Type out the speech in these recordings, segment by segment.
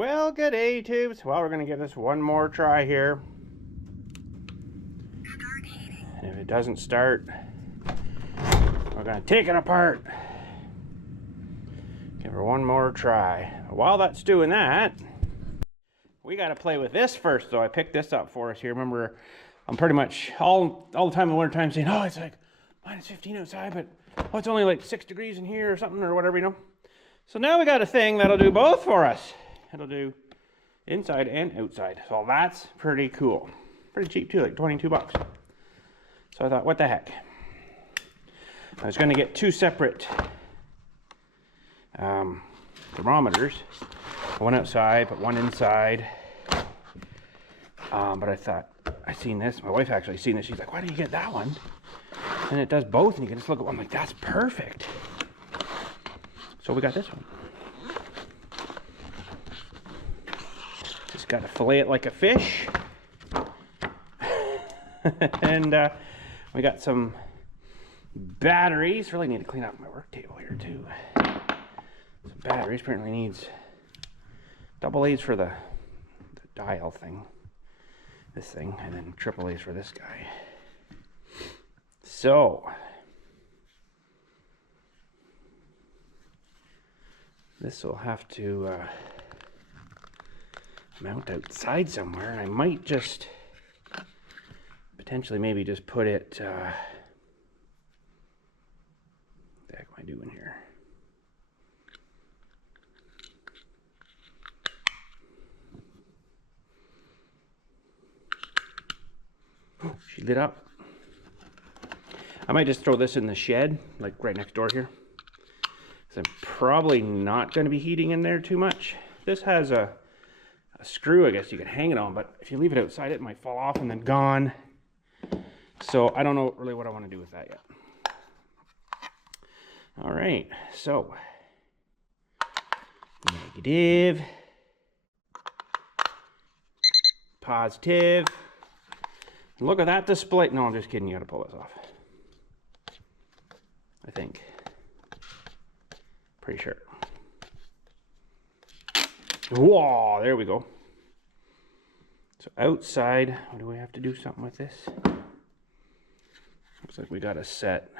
Well, good day, tubes. Well, we're going to give this one more try here. And if it doesn't start, we're going to take it apart. Give her one more try. While that's doing that, we got to play with this first, though. I picked this up for us here. Remember, I'm pretty much all the time in the winter time saying, oh, it's like minus 15 outside, but oh, it's only like 6 degrees in here or something or whatever, you know. So now we got a thing that'll do both for us. It'll do inside and outside. So that's pretty cool. Pretty cheap too, like 22 bucks. So I thought, what the heck? I was going to get 2 separate thermometers. One outside, but one inside. But I thought, I seen this. My wife actually seen this. She's like, why don't you get that one? And it does both, and you can just look at one. I'm like, that's perfect. So we got this one. Just got to fillet it like a fish. And we got some batteries. Really need to clean up my work table here too. Some batteries. Apparently needs double A's for the dial thing. This thing. And then triple A's for this guy. So this will have to mount outside somewhere, and I might just potentially maybe just put it what the heck am I doing here? Oh, she lit up. I might just throw this in the shed, like right next door here. So I'm probably not going to be heating in there too much. This has a screw, I guess you could hang it on, but if you leave it outside, it might fall off and then gone. So I don't know really what I want to do with that yet. All right, so negative, positive. Look at that display. No, I'm just kidding. You got to pull this off. I think. Pretty sure. Whoa, there we go. So outside, what do we have to do something with this? Looks like we got to set.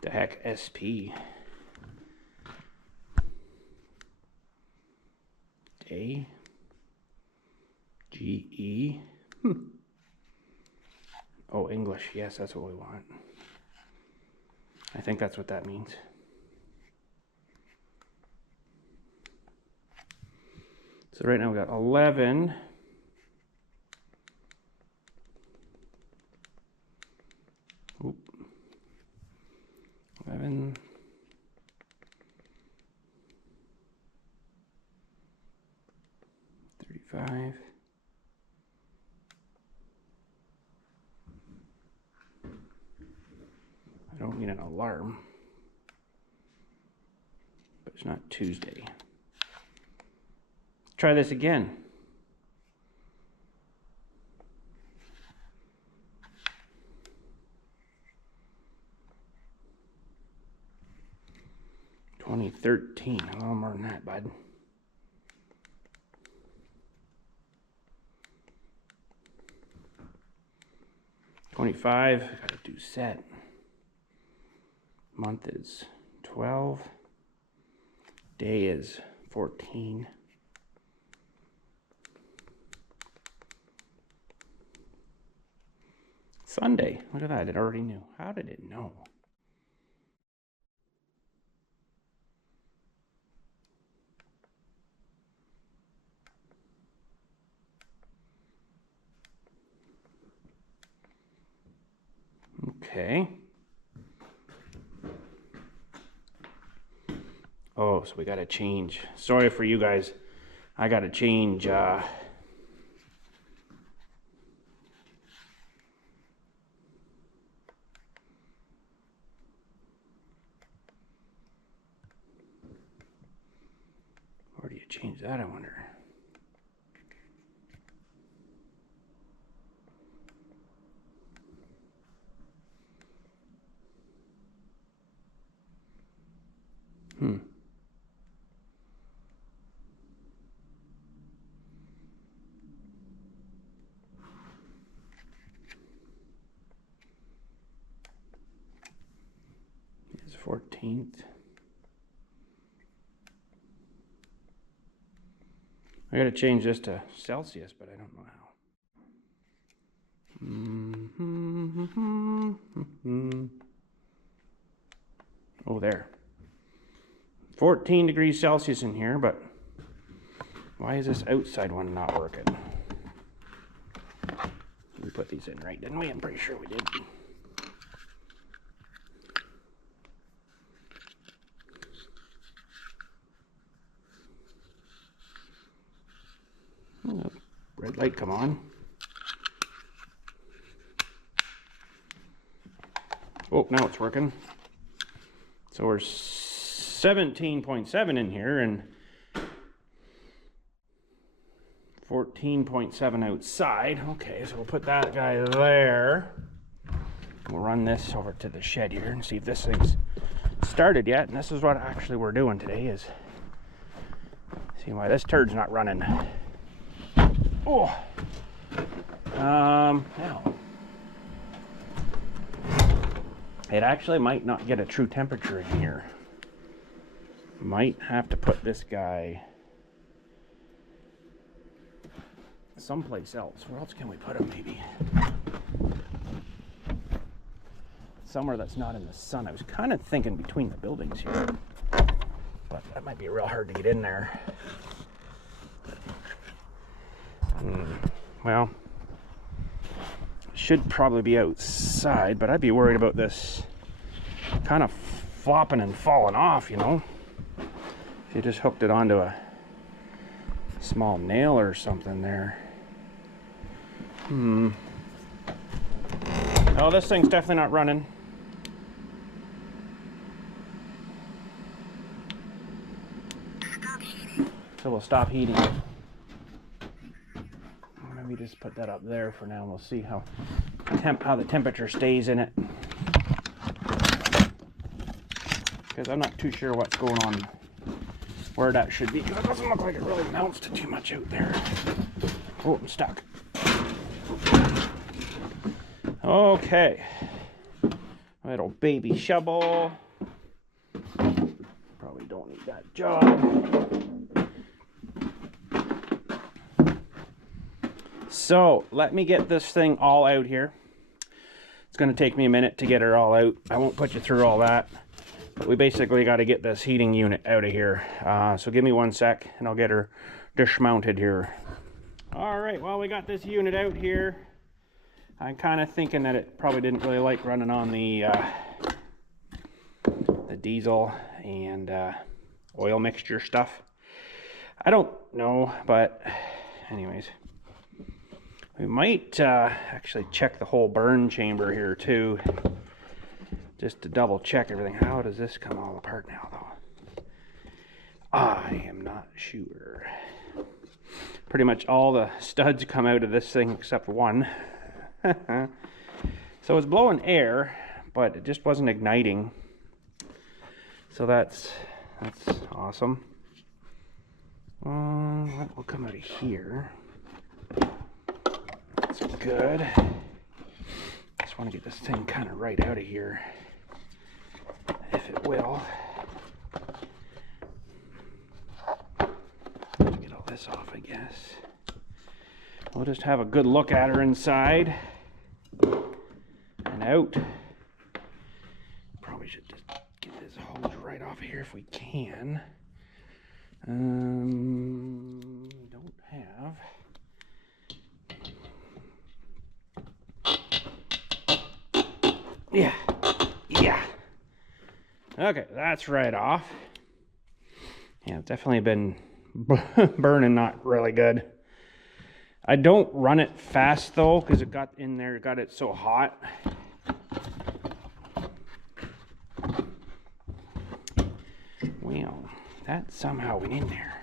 The heck, SP. A. GE. Oh, English. Yes, that's what we want. I think that's what that means. So right now we got 11. Oop. 11. 35. I don't need an alarm, but it's not Tuesday. Let's try this again. $2013, a little more than that, bud. $25, I gotta do set. Month is 12. Day is 14. Sunday, look at that, it already knew. How did it know? Okay. Oh, so we got to change. Sorry for you guys. I got to change change that, I wonder? It's 14th. I gotta change this to Celsius, but I don't know how. Oh, there. 14 degrees Celsius in here, but why is this outside one not working? We put these in right, didn't we? I'm pretty sure we did. Oh, red light come on. Oh, now it's working. So we're 17.7 in here and 14.7 outside. Okay, so we'll put that guy there. We'll run this over to the shed here and see if this thing's started yet. And this is what actually we're doing today, is see why this turd's not running. Oh, now it actually might not get a true temperature in here. Might have to put this guy someplace else. Where else can we put him? Maybe somewhere that's not in the sun. I was kind of thinking between the buildings here, but that might be real hard to get in there. Well, should probably be outside, but I'd be worried about this kind of flopping and falling off, you know. If you just hooked it onto a small nail or something there. Oh, this thing's definitely not running. So we'll stop heating. Maybe just put that up there for now, and we'll see how the temperature stays in it. Because I'm not too sure what's going on where that should be. Because it doesn't look like it really mounts to too much out there. Oh, I'm stuck. Okay. Little baby shovel. Probably don't need that job. So let me get this thing all out here. It's going to take me a minute to get her all out. I won't put you through all that, but we basically got to get this heating unit out of here. So give me 1 sec and I'll get her dismounted here. All right, well, we got this unit out here. I'm kind of thinking that it probably didn't really like running on the diesel and oil mixture stuff. I don't know, but anyways. We might actually check the whole burn chamber here too, just to double check everything. How does this come all apart now though? I am not sure. Pretty much all the studs come out of this thing except one. So it's blowing air, but it just wasn't igniting. So that's awesome. What will come out of here? That's good. Just want to get this thing kind of right out of here, if it will. Get all this off, I guess. We'll just have a good look at her inside and out. Probably should just get this hose right off of here if we can. Don't have. Yeah. Okay, that's right off. Yeah, it's definitely been burning not really good. I don't run it fast though, because it got in there, got it so hot. Well, that somehow went in there.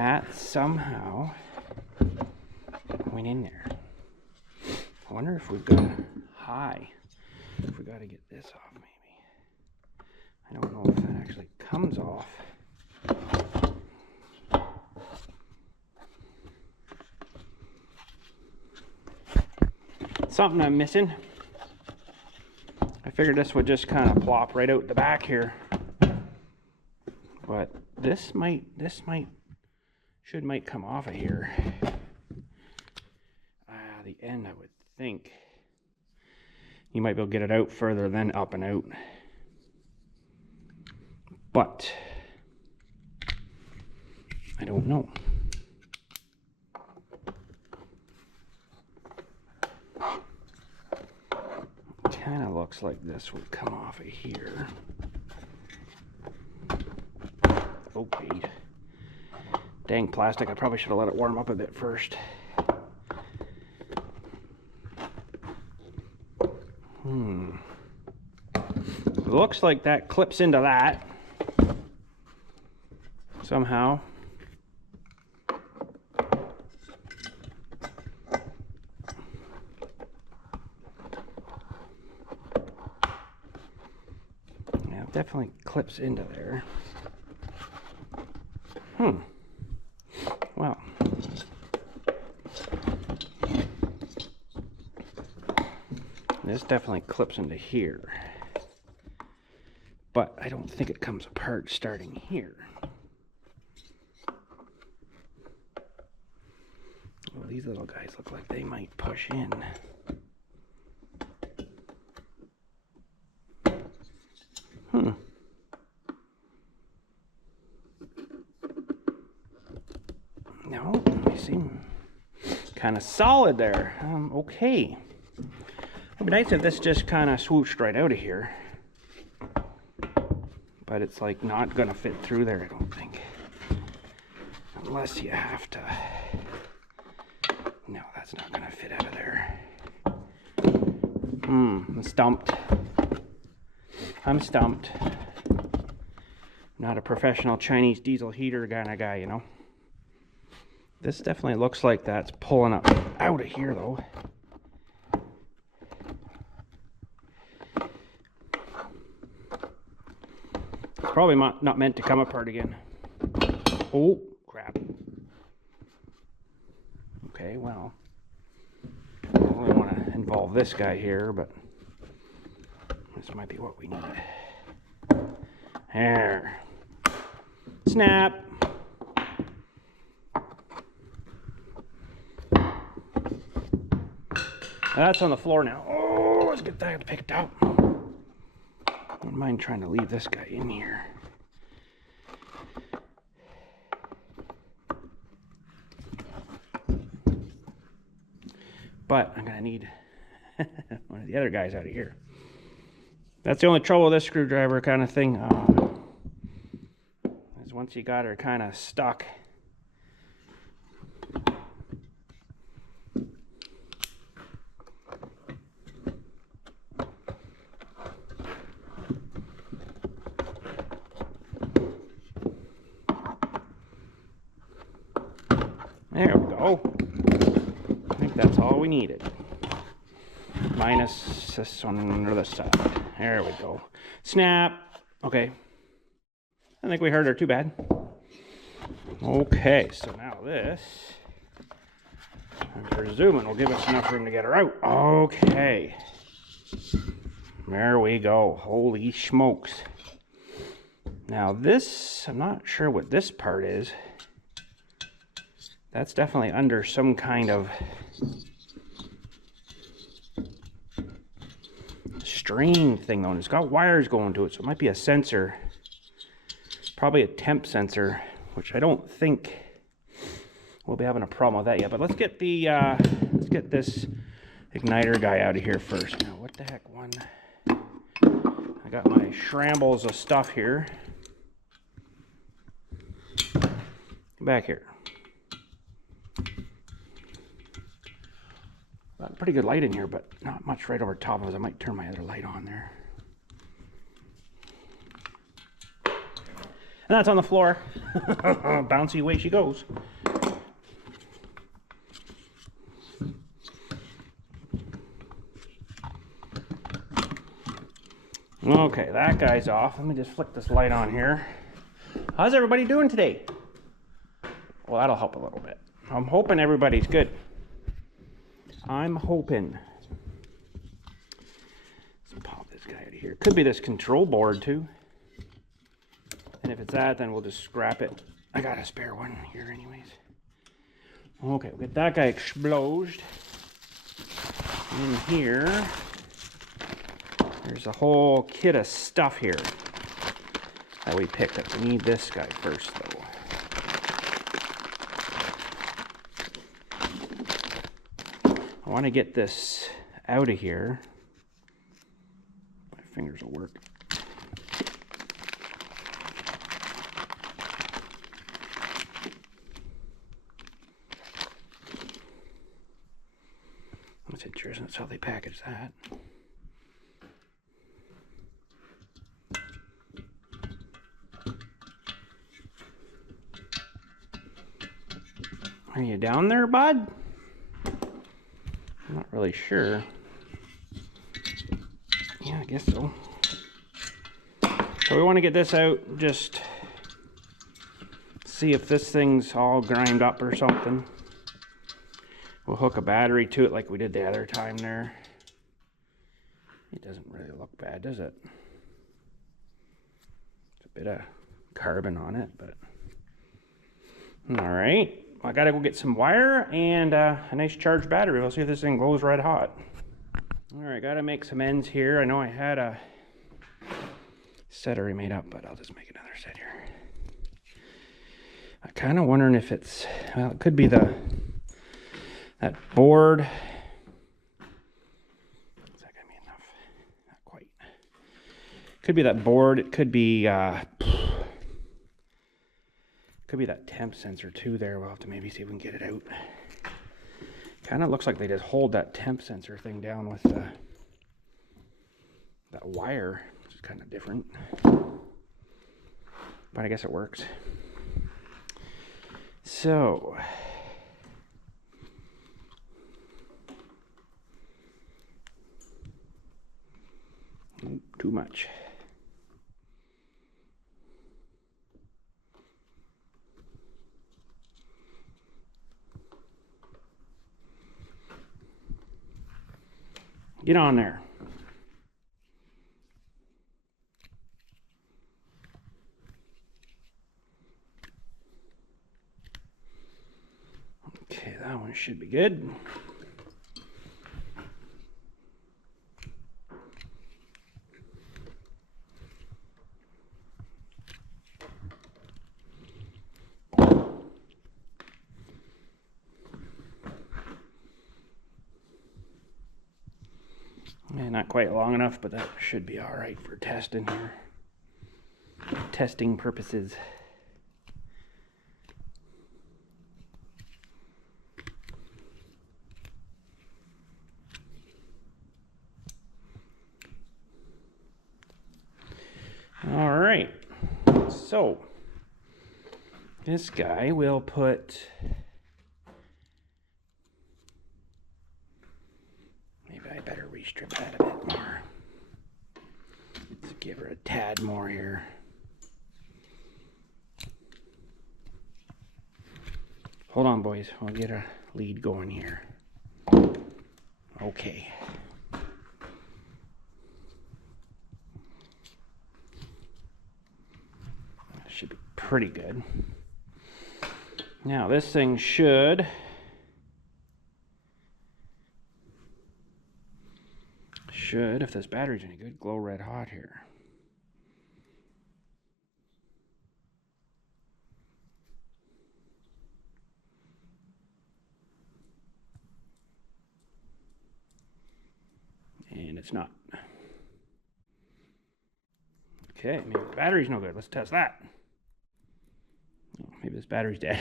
that somehow went in there. I wonder if we've got high. If we got to get this off, maybe. I don't know if that actually comes off. Something I'm missing. I figured this would just kind of plop right out the back here. But this might come off of here. The end, I would think. You might be able to get it out further than up and out. But I don't know. Kind of looks like this would come off of here. Oh, geez. Dang plastic, I probably should have let it warm up a bit first. Looks like that clips into that somehow. Yeah, it definitely clips into there. Well. This definitely clips into here. But I don't think it comes apart starting here. Well, these little guys look like they might push in. No, they seem kind of solid there. Okay. It'd be nice if this just kind of swooshed right out of here. But it's like not gonna fit through there, I don't think. Unless you have to. No, that's not gonna fit out of there. I'm stumped. I'm stumped. Not a professional Chinese diesel heater kind of guy, you know. This definitely looks like that's pulling up out of here though. Probably not meant to come apart again. Oh, crap. Okay, well. I don't really want to involve this guy here, but this might be what we need. There. Snap. That's on the floor now. Oh, let's get that picked up. I don't mind trying to leave this guy in here. But I'm gonna need one of the other guys out of here. That's the only trouble with this screwdriver kind of thing. Is once you got her kind of stuck. There we go. I think that's all we needed. Minus this one on the other side. There we go. Snap. Okay. I think we hurt her too bad. Okay, so now this, I'm presuming will give us enough room to get her out. Okay. There we go. Holy smokes. Now this, I'm not sure what this part is. That's definitely under some kind of string thing though. And it's got wires going to it, so it might be a sensor. Probably a temp sensor, which I don't think we'll be having a problem with that yet. But let's get the let's get this igniter guy out of here first. Now what the heck, one, I got my shrambles of stuff here. Come back here. Got pretty good light in here, but not much right over top of us. I might turn my other light on there. And that's on the floor. Bouncy away she goes. Okay, that guy's off. Let me just flick this light on here. How's everybody doing today? Well, that'll help a little bit. I'm hoping everybody's good. I'm hoping. Let's pop this guy out of here. Could be this control board too. And if it's that, then we'll just scrap it. I got a spare one here anyways. Okay, we'll get that guy exploded. In here, there's a whole kit of stuff here that we picked up. We need this guy first though. I want to get this out of here. My fingers will work. That's interesting. That's how they package that. Are you down there, bud? I'm not really sure. Yeah, I guess so. So we want to get this out, just see if this thing's all grimed up or something. We'll hook a battery to it like we did the other time there. It doesn't really look bad, does it? It's a bit of carbon on it, but... Alright, I gotta go get some wire and a nice charged battery. We'll see if this thing glows red hot. Alright, gotta make some ends here. I know I had a set already made up, but I'll just make another set here. I'm kind of wondering if it's... Well, it could be that board. Is that gonna be enough? Not quite. Could be that board. It could be that temp sensor too there. We'll have to maybe see if we can get it out. Kind of looks like they just hold that temp sensor thing down with that wire, which is kind of different. But I guess it works. So... Too much. Get on there. Okay, that one should be good. Not quite long enough, but that should be all right for testing here. Testing purposes. All right. So this guy will put... I better restrip that a bit more. Let's give her a tad more here. Hold on, boys. We'll get a lead going here. Okay. That should be pretty good. Now, this thing should... if this battery's any good, glow red hot here. And it's not. Okay, maybe the battery's no good. Let's test that. Oh, maybe this battery's dead.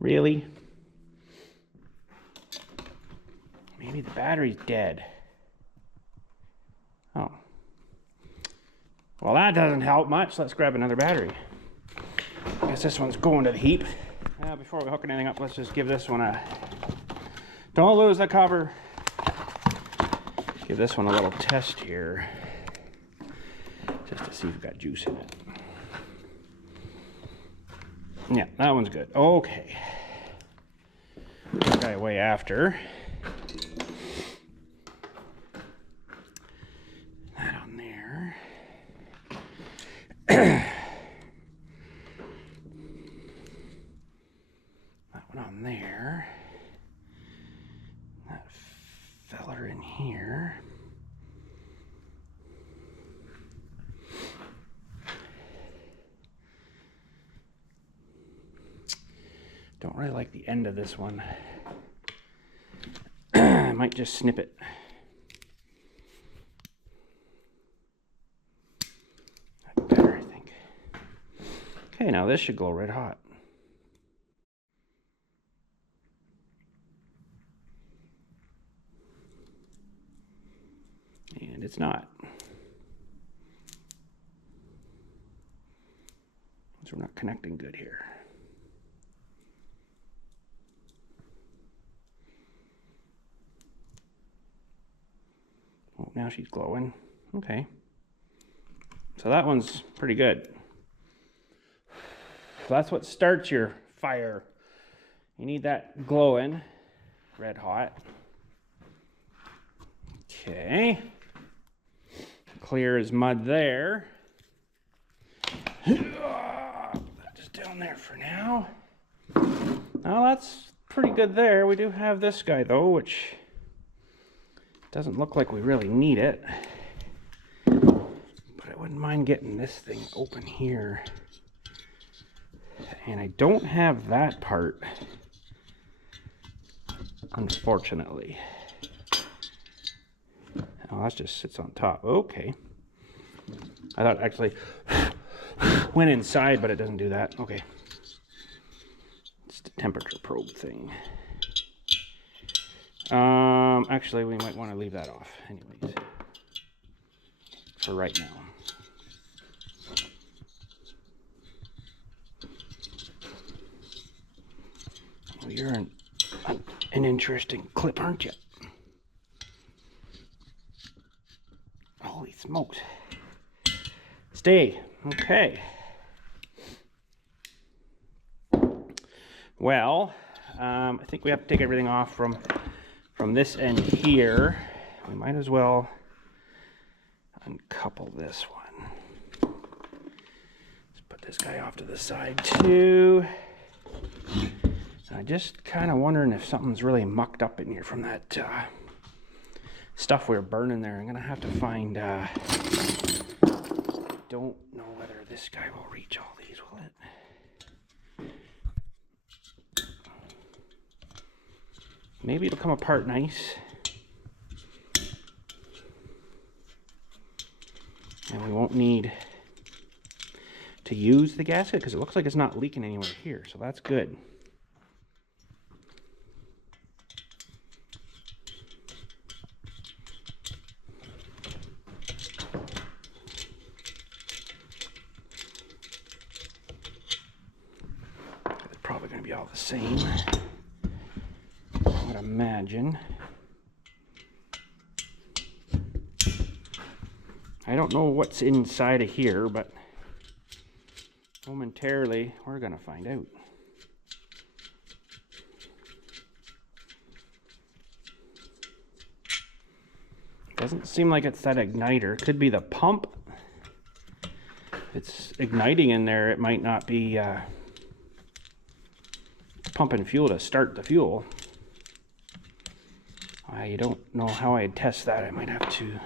Really? Maybe the battery's dead. Oh. Well, that doesn't help much. Let's grab another battery. I guess this one's going to the heap. Before we hook anything up, let's just give this one a... Don't lose the cover. Give this one a little test here. Just to see if we've got juice in it. Yeah, that one's good. Okay. This guy way after. That on there. That one on there. That feller in here. Don't really like the end of this one. I might just snip it. That's better, I think. Okay, now this should glow red hot. And it's not. So we're not connecting good here. Oh, now she's glowing. Okay. So that one's pretty good. So that's what starts your fire. You need that glowing, red hot. Okay. Clear as mud there. Put that just down there for now. Now that's pretty good there. We do have this guy though, which doesn't look like we really need it. But I wouldn't mind getting this thing open here. And I don't have that part, unfortunately. Oh, that just sits on top. Okay. I thought it actually went inside, but it doesn't do that. Okay. It's the temperature probe thing. Actually, we might want to leave that off anyways. For right now. Well, you're an interesting clip, aren't you? Holy smokes. Stay. Okay. Well, I think we have to take everything off from this end here. We might as well uncouple this one. Let's put this guy off to the side too. I'm just kind of wondering if something's really mucked up in here from that stuff we were burning there. I'm gonna have to find. Don't know whether this guy will reach all these, will it? Maybe it'll come apart nice. And we won't need to use the gasket because it looks like it's not leaking anywhere here, so that's good. It's probably going to be all the same, I would imagine. I don't know what's inside of here, but momentarily we're going to find out. Doesn't seem like it's that igniter. Could be the pump. If it's igniting in there, it might not be pumping fuel to start the fuel. I don't know how I'd test that. I might have to...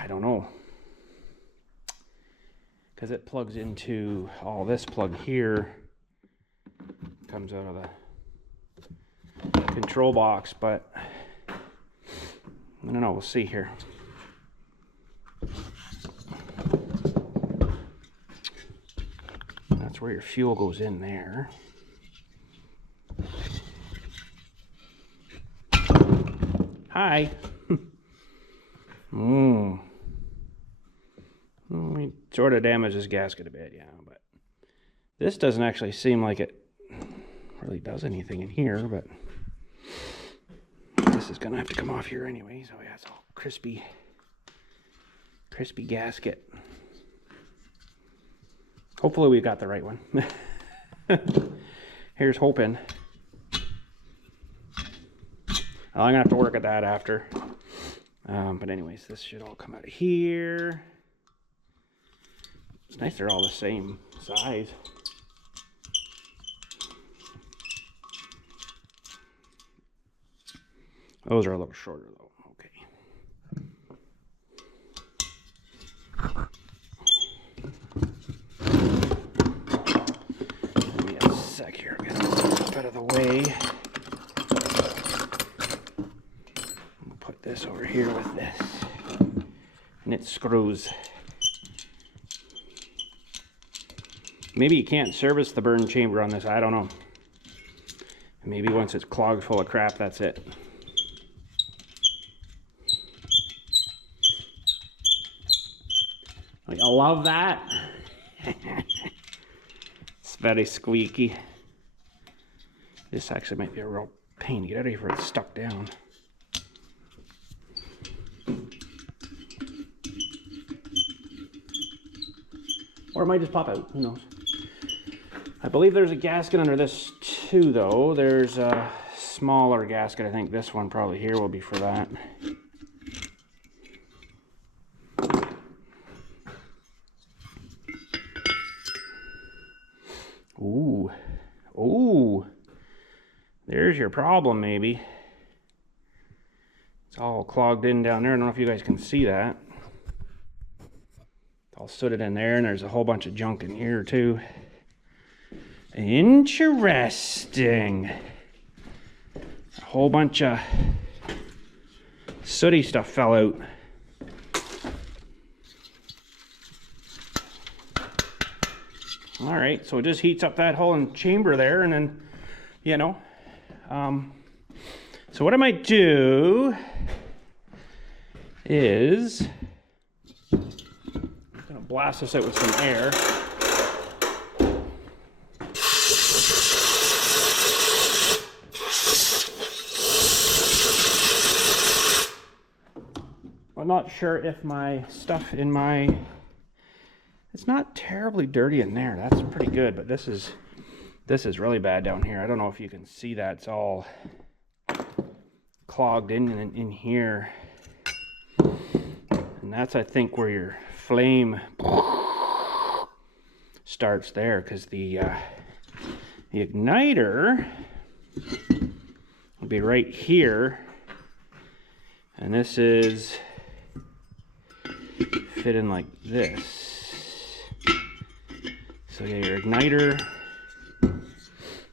I don't know, because it plugs into all this plug here, comes out of the control box, but I don't know, we'll see here. That's where your fuel goes in there. Hi. sort of damaged this gasket a bit, yeah, but this doesn't actually seem like it really does anything in here, but this is gonna have to come off here anyway. So yeah, it's all crispy gasket. Hopefully we got the right one. Here's hoping. I'm gonna have to work at that after. But anyways, this should all come out of here. It's nice they're all the same size. Those are a little shorter though. Okay. Give me a sec here. Get this out of the way. We'll put this over here with this. And it screws. Maybe you can't service the burn chamber on this. I don't know. Maybe once it's clogged full of crap, that's it. I love that. It's very squeaky. This actually might be a real pain to get out of here before it's stuck down. Or it might just pop out, who knows. I believe there's a gasket under this too though. There's a smaller gasket. I think this one probably here will be for that. Ooh, ooh, there's your problem maybe. It's all clogged in down there. I don't know if you guys can see that. It's all sooted in there, and there's a whole bunch of junk in here too. Interesting. A whole bunch of sooty stuff fell out. All right, so it just heats up that whole chamber there, and then, you know, so what I might do is I'm gonna blast this out with some air. I'm not sure if my stuff in my, it's not terribly dirty in there. That's pretty good, but this is really bad down here. I don't know if you can see that. It's all clogged in here. And that's, I think, where your flame starts there, because the igniter will be right here. And this is fit in like this. So yeah, your igniter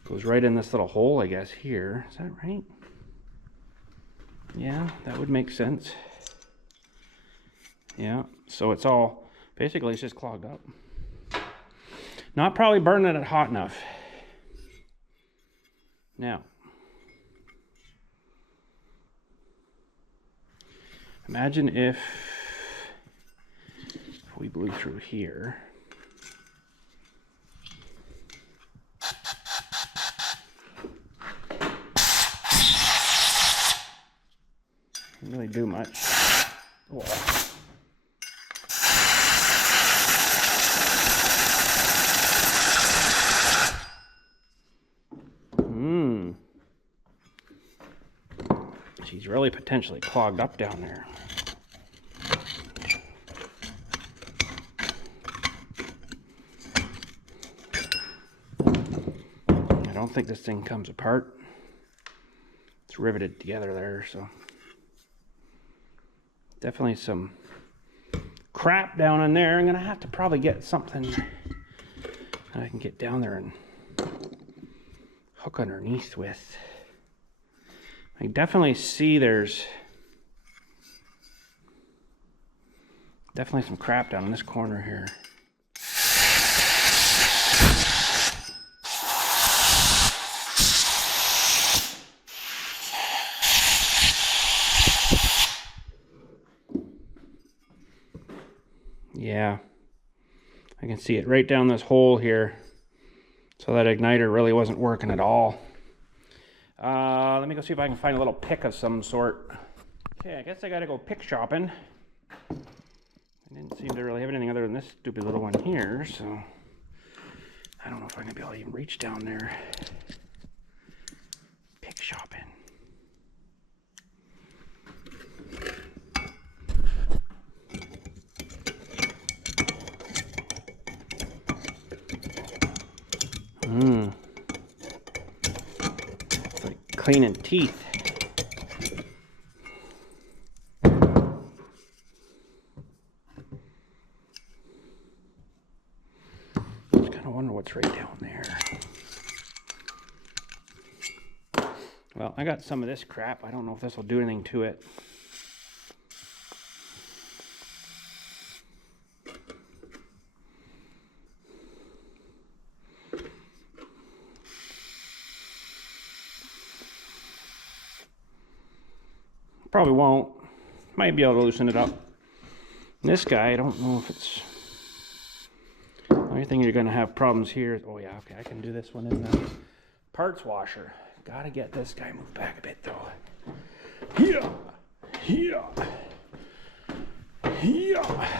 goes right in this little hole, I guess, here. Is that right? Yeah, that would make sense. Yeah, so it's all, basically it's just clogged up. Not probably burning it hot enough. Now, imagine if we blew through here. Didn't really do much. Whoa. She's really potentially clogged up down there. I don't think this thing comes apart. It's riveted together there, so definitely some crap down in there. I'm gonna have to probably get something that I can get down there and hook underneath with. I definitely see there's definitely some crap down in this corner here. Yeah, see it right down this hole here. So that igniter really wasn't working at all. Let me go see if I can find a little pick of some sort. Okay, I guess I gotta go pick shopping. I didn't seem to really have anything other than this stupid little one here, so I don't know if I'm gonna be able to even reach down there. Pick shopping. It's like cleaning teeth. Just kind of wonder what's right down there. Well, I got some of this crap. I don't know if this will do anything to it. Probably won't. Might be able to loosen it up. And this guy, I don't know if it's... The only thing you're going to have problems here is... Oh yeah, okay, I can do this one in the parts washer. Gotta get this guy moved back a bit though. Yeah, yeah, yeah.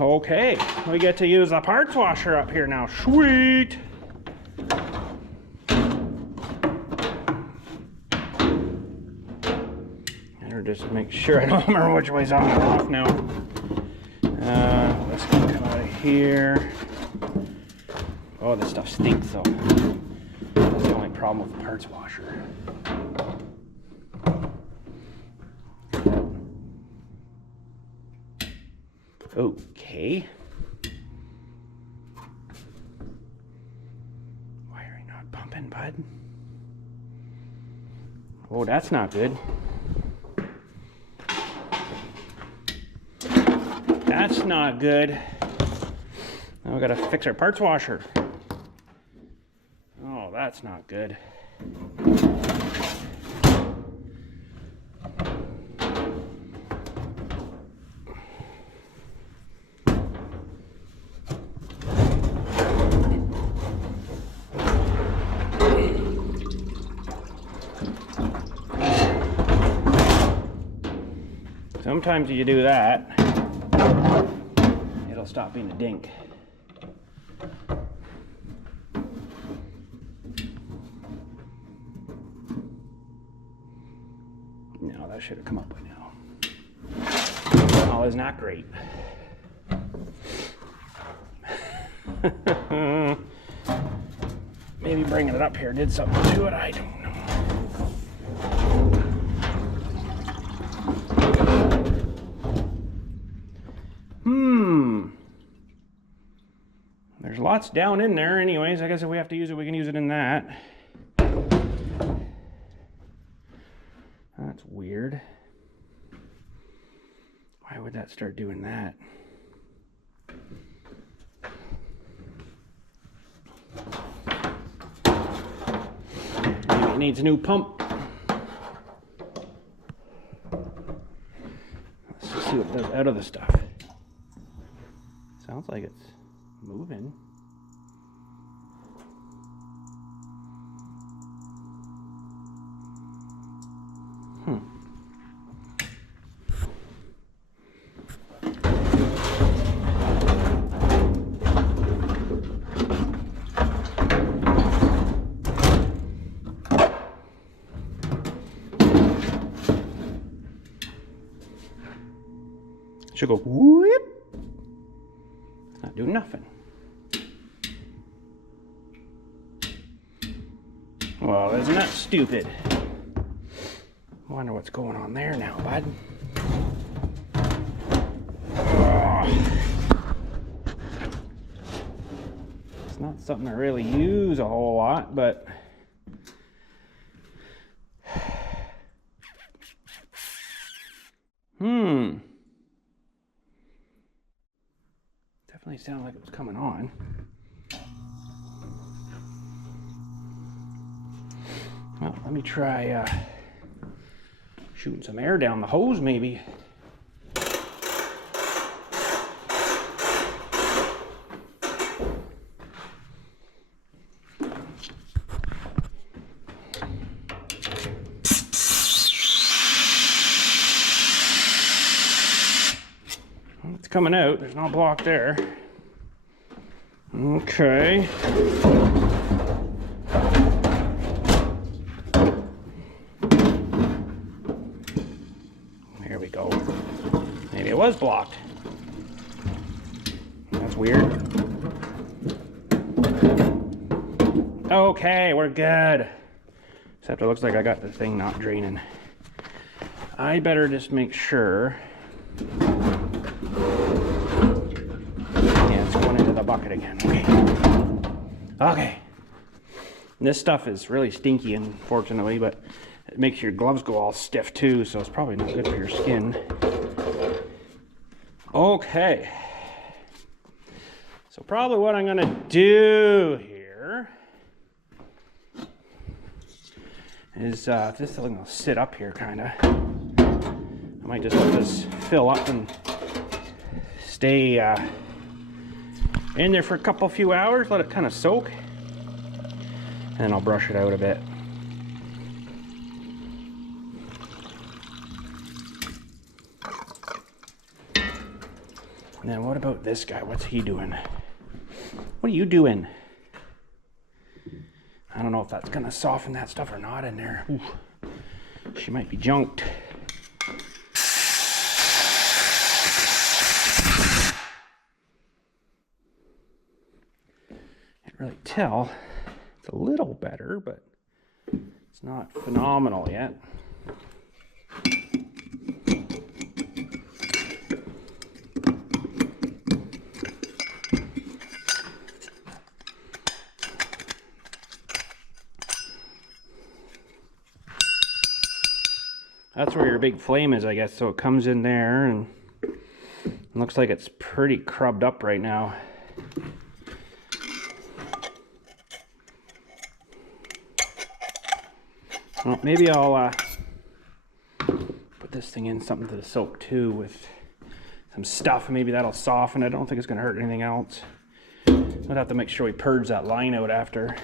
Okay, we get to use the parts washer up here now. Sweet. Just make sure I don't remember which way's on and off now. Let's come out of here. Oh, this stuff stinks though. That's the only problem with the parts washer. Okay. Wiring not pumping, bud. Oh, that's not good. That's not good. Now we gotta fix our parts washer. Oh, that's not good. Sometimes you do that, it'll stop being a dink. No, that should have come up by now. Oh, it's not great. Maybe bringing it up here did something to it, I don't know. There's lots down in there anyways. I guess if we have to use it, we can use it in that. That's weird. Why would that start doing that? Maybe it needs a new pump. Let's see what it does out of the stuff. Sounds like it's moving. Should go whoop. It's not doing nothing. Well, isn't that stupid? I wonder what's going on there now, bud. Oh. It's not something I really use a whole lot, but definitely sounded like it was coming on. Well, let me try shooting some air down the hose, maybe. coming out. There's no block there. Okay. There we go. Maybe it was blocked. That's weird. Okay, we're good. Except it looks like I got the thing not draining. I better just make sure. Yeah, it's going into the bucket again. Okay. Okay. This stuff is really stinky, unfortunately, but it makes your gloves go all stiff too, so it's probably not good for your skin. Okay. So probably what I'm gonna do here is this thing will sit up here kinda. I might just let this fill up and stay in there for a few hours, let it kind of soak, and then I'll brush it out a bit. And then what about this guy? What's he doing? What are you doing? I don't know if that's gonna soften that stuff or not in there. Ooh, she might be junked. Can't really tell. It's a little better, but it's not phenomenal yet. That's where your big flame is, I guess. So it comes in there, and it looks like it's pretty crubbed up right now. Well, maybe I'll put this thing in something to soak too with some stuff. Maybe that'll soften it. I don't think it's going to hurt anything else. We'll have to make sure we purge that line out after.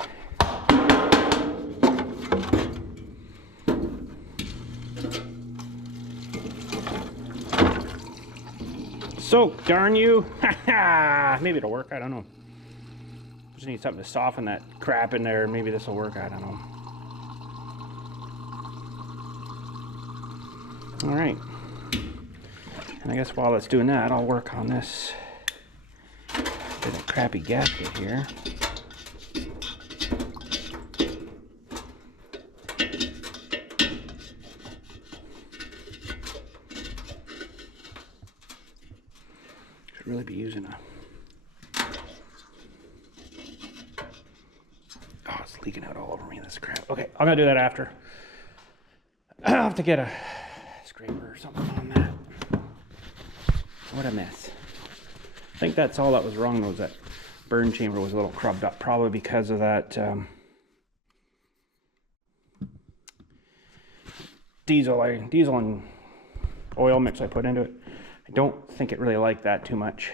Soak, darn you. Maybe it'll work, I don't know. Just need something to soften that crap in there. Maybe this will work, I don't know. All right. And I guess while it's doing that, I'll work on this bit of crappy gasket here. Really be using a... Oh, it's leaking out all over me, this crap. Okay, I'm gonna do that after. I'll have to get a scraper or something on that. What a mess. I think that's all that was wrong, though, was that burn chamber was a little crubbed up, probably because of that diesel and oil mix I put into it. I don't think it really liked that too much,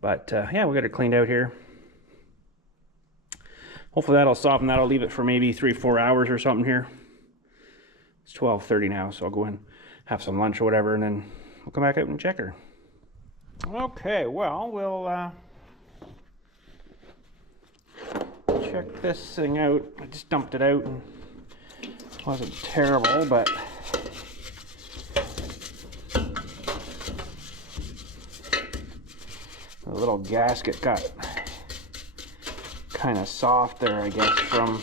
but yeah, we'll get it cleaned out here. Hopefully that'll soften that. I'll leave it for maybe 3-4 hours or something here. It's 12:30 now, so I'll go in, have some lunch or whatever, and then we'll come back out and check her. Okay, well, we'll check this thing out. I just dumped it out and it wasn't terrible, but the little gasket got kind of soft there, I guess, from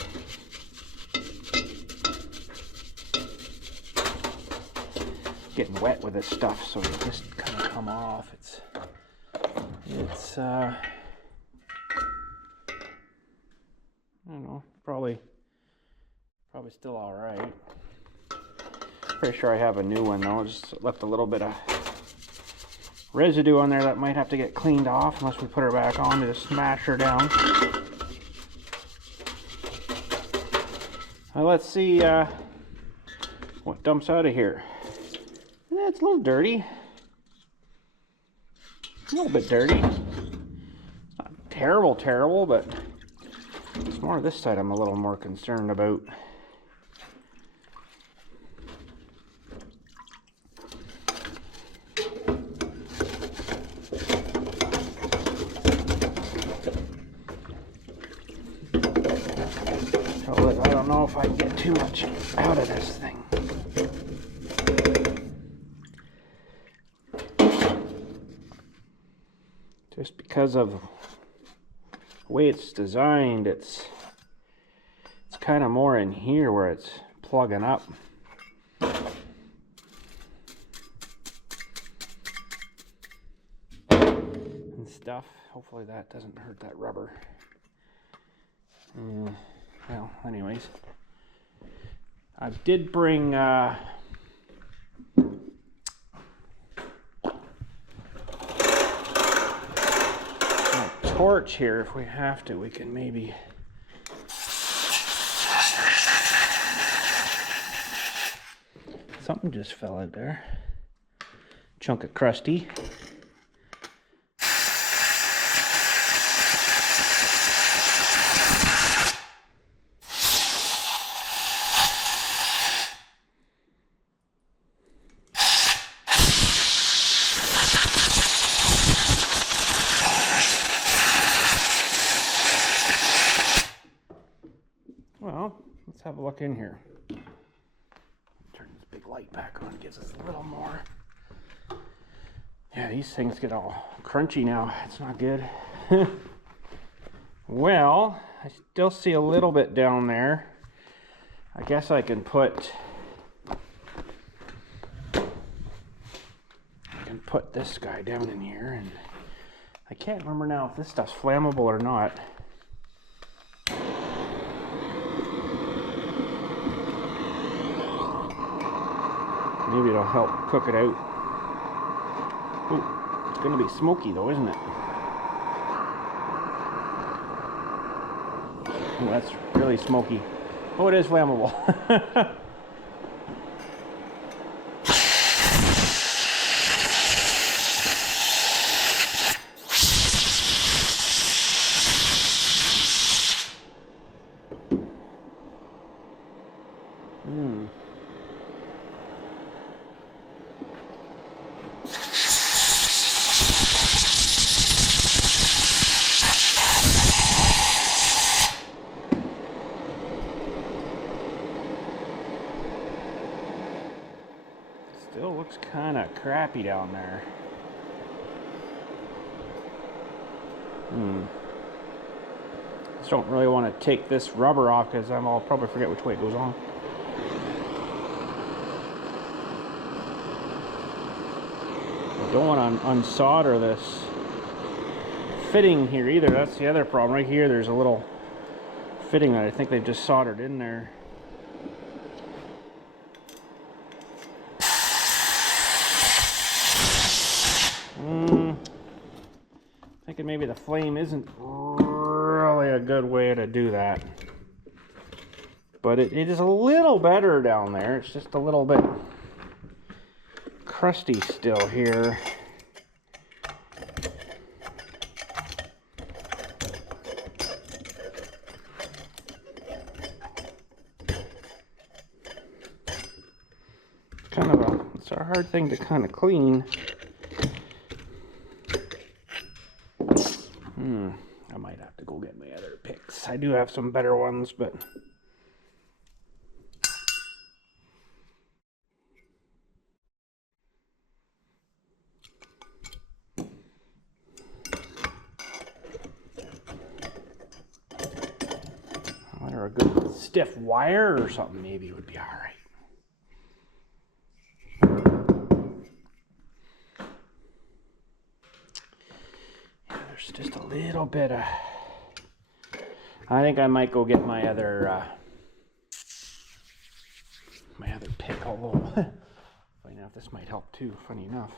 getting wet with this stuff, so it just kind of come off. It's I don't know, probably still all right. Pretty sure I have a new one though. I just left a little bit of residue on there that might have to get cleaned off unless we put her back on to just smash her down. Let's see what dumps out of here. Yeah, it's a little dirty. A little bit dirty. It's not terrible, but it's more this side I'm a little more concerned about. know if I can get too much out of this thing. Just because of the way it's designed, it's kind of more in here where it's plugging up. And stuff. Hopefully that doesn't hurt that rubber. Well, anyways, I did bring a torch here. If we have to, we can maybe something just fell out there. Chunk of crusty. Well, let's have a look in here. Turn this big light back on, gives us a little more. Yeah, these things get all crunchy now. It's not good. Well, I still see a little bit down there. I guess I can put this guy down in here, and I can't remember now if this stuff's flammable or not. Maybe it'll help cook it out. Ooh, it's gonna be smoky though, isn't it? Oh, that's really smoky. Oh, it is flammable. Still looks kind of crappy down there. Just don't really want to take this rubber off because I'll probably forget which way it goes on. I don't want to unsolder this fitting here either. That's the other problem. Right here there's a little fitting that I think they've just soldered in there. Thinking maybe the flame isn't really a good way to do that. But it is a little better down there. It's just a little bit crusty still here. It's a hard thing to kind of clean. I might have to go get my other picks. I do have some better ones, but whether a good stiff wire or something maybe would be all right. There's just a little bit of... I think I might go get my other pick, although find out if this might help too, funny enough.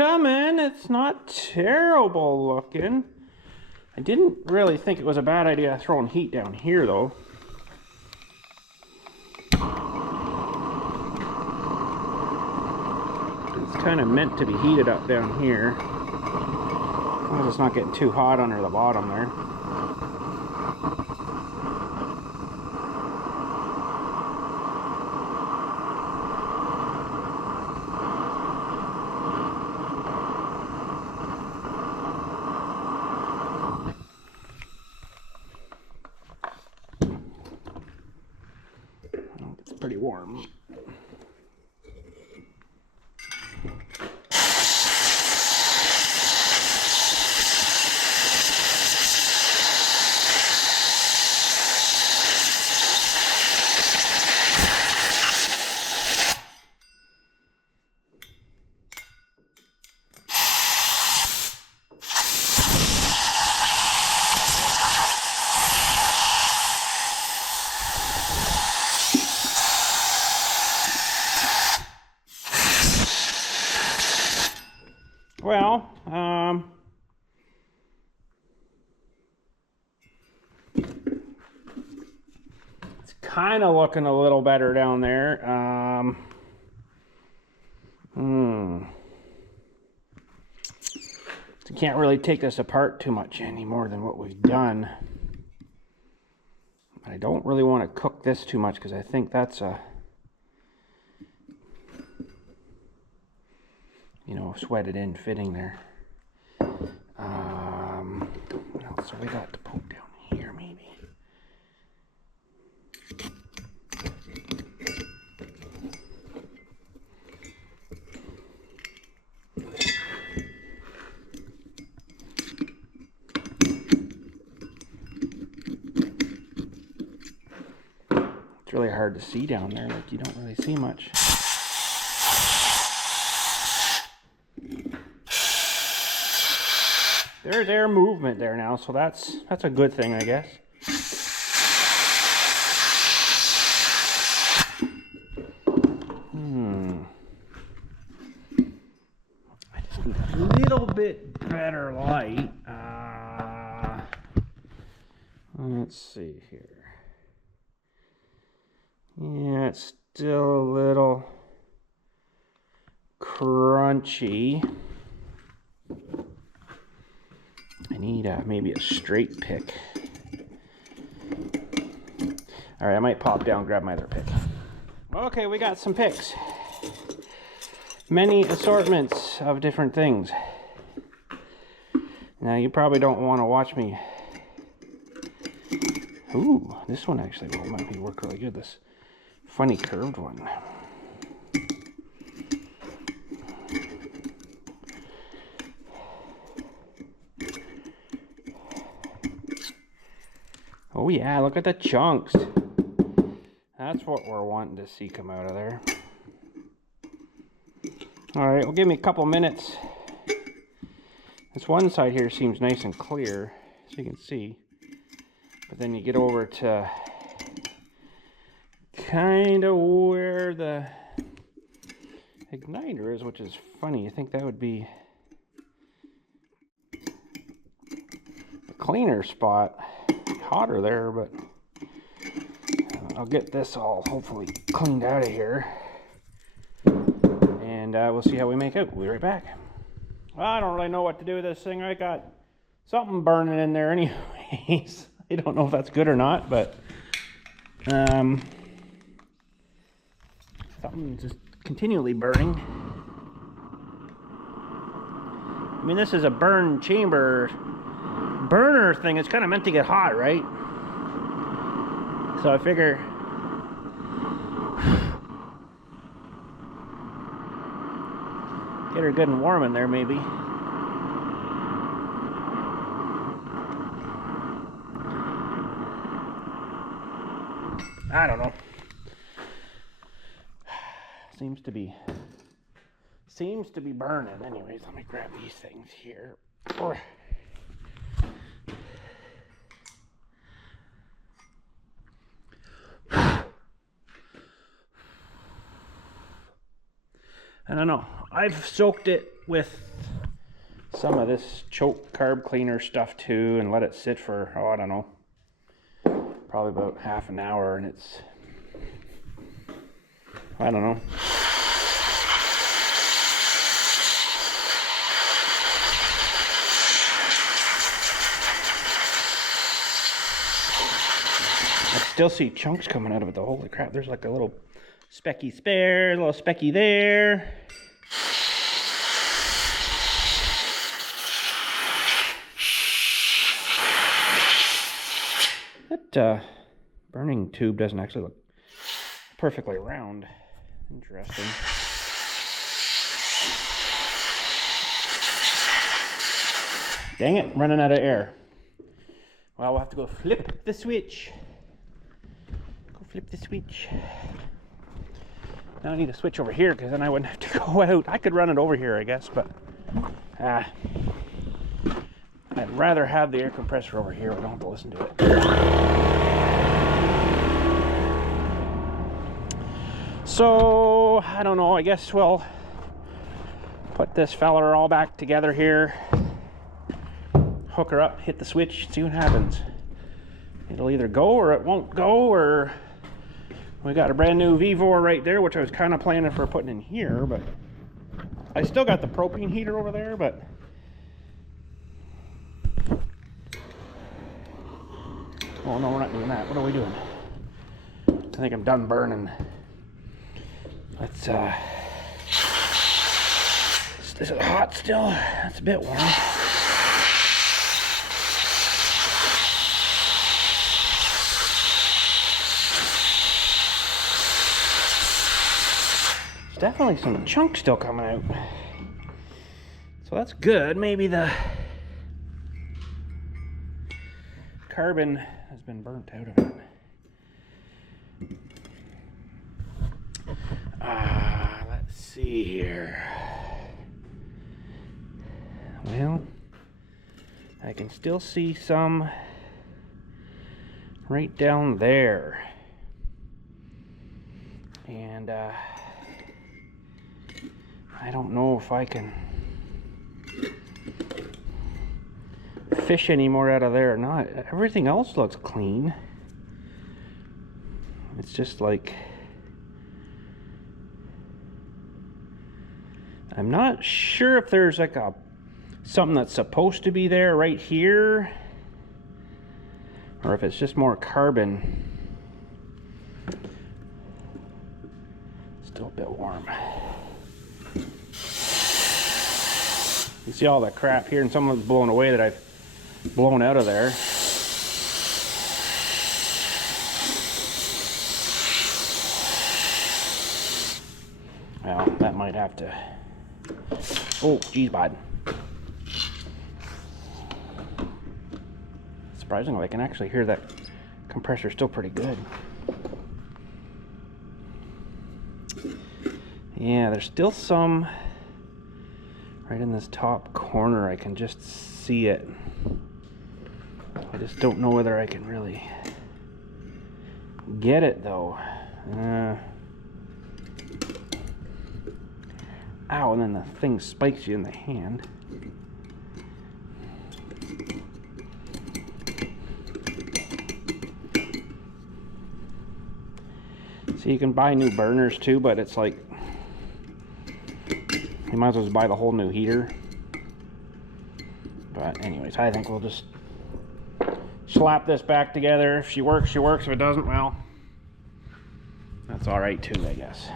coming. It's not terrible looking. I didn't really think it was a bad idea throwing heat down here though. It's kind of meant to be heated up down here. As long as it's not getting too hot under the bottom there. It's pretty warm. Well, it's kind of looking a little better down there. So can't really take this apart too much any more than what we've done. I don't really want to cook this too much because I think that's a, you know, sweated in fitting there. What else have we got to poke down here maybe? It's really hard to see down there, like you don't really see much. There's air movement there now, so that's a good thing, I guess. I just need a little bit better light. Let's see here. Yeah, it's still a little crunchy. I need maybe a straight pick. All right, I might pop down and grab my other pick. Okay, we got some picks. Many assortments of different things. Now, you probably don't want to watch me. Ooh, this one actually might work really good. This funny curved one. Oh yeah, look at the chunks. That's what we're wanting to see come out of there. Alright, well give me a couple minutes. This one side here seems nice and clear, so you can see. But then you get over to kind of where the igniter is, which is funny. You think that would be a cleaner spot. Hotter there, but I'll get this all hopefully cleaned out of here, and we'll see how we make out. We'll be right back. Well, I don't really know what to do with this thing. I got something burning in there anyways. I don't know if that's good or not, but something just continually burning. I mean, this is a burn chamber burner thing. It's kind of meant to get hot, right? So I figure get her good and warm in there maybe. I don't know. Seems to be burning. Anyways, let me grab these things here. I don't know. I've soaked it with some of this choke carb cleaner stuff too and let it sit for, oh, I don't know, probably about half an hour, and it's, I don't know. I still see chunks coming out of it though. Holy crap, there's like a little specky spare, a little specky there. That burning tube doesn't actually look perfectly round. Interesting. Dang it, running out of air. Well, we'll have to go flip the switch. Go flip the switch. Now I need to switch over here because then I wouldn't have to go out. I could run it over here, I guess, but I'd rather have the air compressor over here. I don't have to listen to it. So, I don't know. I guess we'll put this feller all back together here. Hook her up, hit the switch, see what happens. It'll either go or it won't go, or we got a brand new Vivor right there, which I was kind of planning for putting in here, but I still got the propane heater over there, but oh no, we're not doing that. What are we doing? I think I'm done burning. Let's is it hot still? That's a bit warm. Definitely some chunks still coming out, so that's good. Maybe the carbon has been burnt out of it. Let's see here. Well, I can still see some right down there, and I don't know if I can fish any more out of there or not. Everything else looks clean. It's just like, I'm not sure if there's like something that's supposed to be there right here, or if it's just more carbon. Still a bit warm. You see all the crap here, and some of it's blown away that I've blown out of there. Well, that might have to... Oh, geez, bud. Surprisingly, I can actually hear that compressor still pretty good. Yeah, there's still some right in this top corner. I can just see it. I just don't know whether I can really get it though. Ow, and then the thing spikes you in the hand. So you can buy new burners too, but it's like, you might as well just buy the whole new heater. But anyways, I think we'll just slap this back together. If she works, she works. If it doesn't, well, that's all right too, I guess.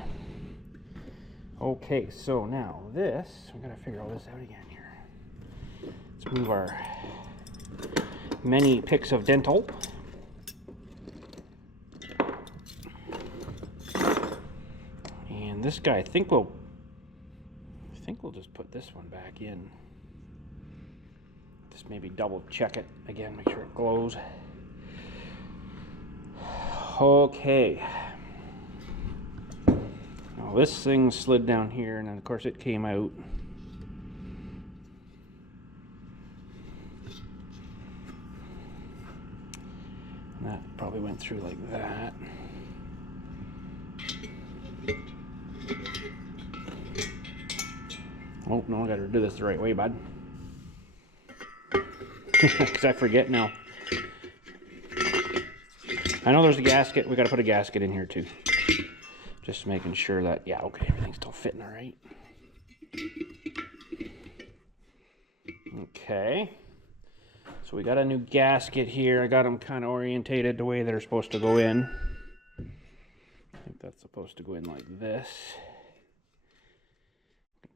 Okay, so now this, we gotta figure all this out again here. Let's move our many picks of dental. And this guy, I think we'll just put this one back in. Just maybe double check it again, make sure it glows. Okay. Now this thing slid down here, and then of course it came out. And that probably went through like that. Oh, no, I gotta do this the right way, bud. Because I forget now. I know there's a gasket. We gotta put a gasket in here too. Just making sure that, yeah, okay, everything's still fitting all right. Okay. So we got a new gasket here. I got them kind of orientated the way they're supposed to go in. I think that's supposed to go in like this.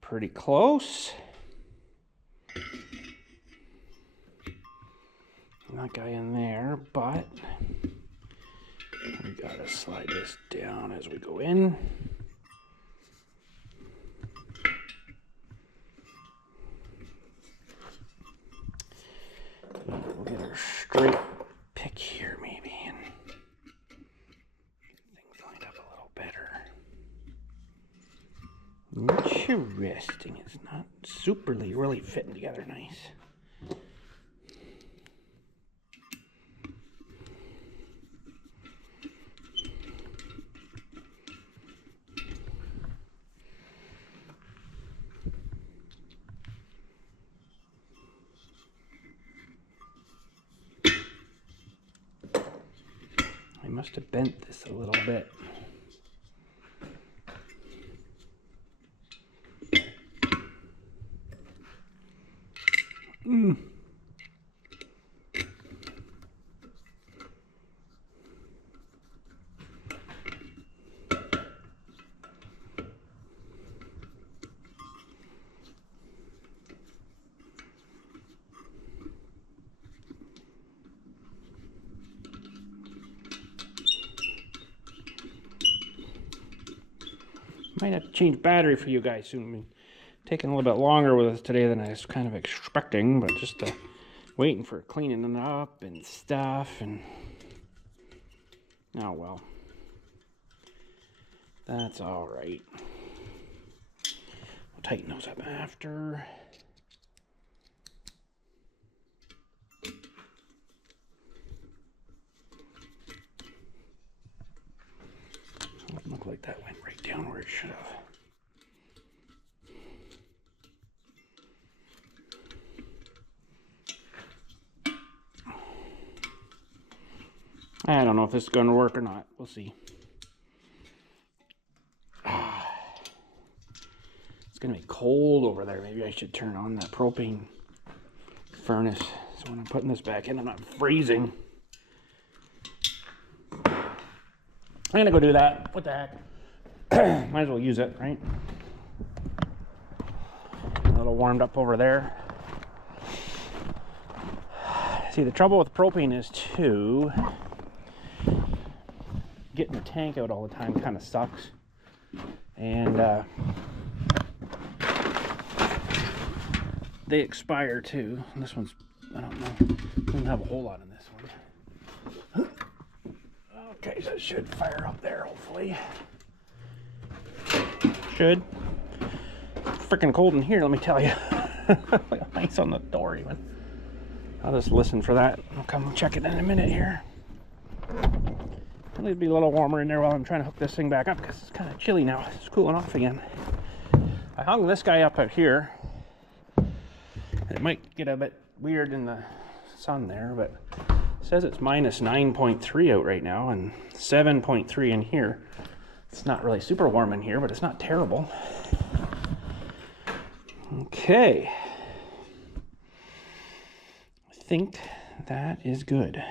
Pretty close. That guy in there, but we gotta slide this down as we go in. We'll get our straight pick here maybe and get things lined up a little better. Interesting. It's not superly really fitting together nice. I must have bent this a little bit. Might have to change battery for you guys soon. I mean, taking a little bit longer with us today than I was kind of expecting, but just waiting for cleaning it up and stuff, and oh well, that's all right. We'll tighten those up after. Doesn't look like that went right down where it should have. I don't know if this is going to work or not. We'll see. It's going to be cold over there. Maybe I should turn on that propane furnace so when I'm putting this back in I'm not freezing. I'm going to go do that. What the heck? Might as well use it, right? A little warmed up over there. See, the trouble with propane is too, getting the tank out all the time kind of sucks. And they expire too. And this one's, I don't know, doesn't have a whole lot in this one. Okay, so it should fire up there, hopefully. Should. Freaking cold in here, let me tell you. Ice on the door even. I'll just listen for that. I'll come check it in a minute here. It'll be a little warmer in there while I'm trying to hook this thing back up because it's kind of chilly now. It's cooling off again. I hung this guy up out here. It might get a bit weird in the sun there, but it says it's minus 9.3 out right now and 7.3 in here. It's not really super warm in here, but it's not terrible. Okay. I think that is good.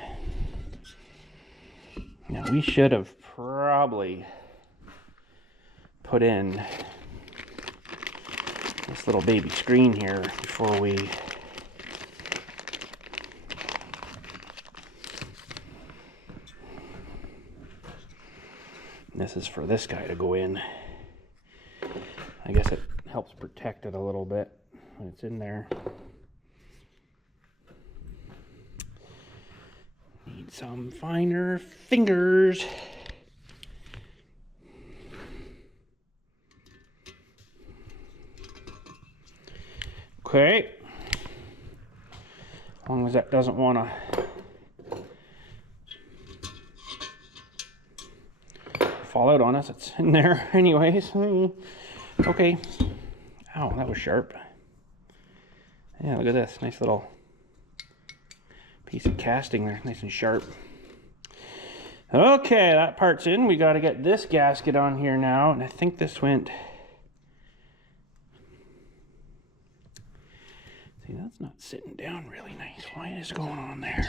Now we should have probably put in this little baby screen here before we this is for this guy to go in. I guess it helps protect it a little bit when it's in there. Need some finer fingers. Okay. As long as that doesn't want to fall out on us, it's in there anyways. Okay. Ow, that was sharp. Yeah, look at this. Nice little piece of casting there. Nice and sharp. Okay, that part's in. We got to get this gasket on here now. And I think this went... See, that's not sitting down really nice. What is going on there?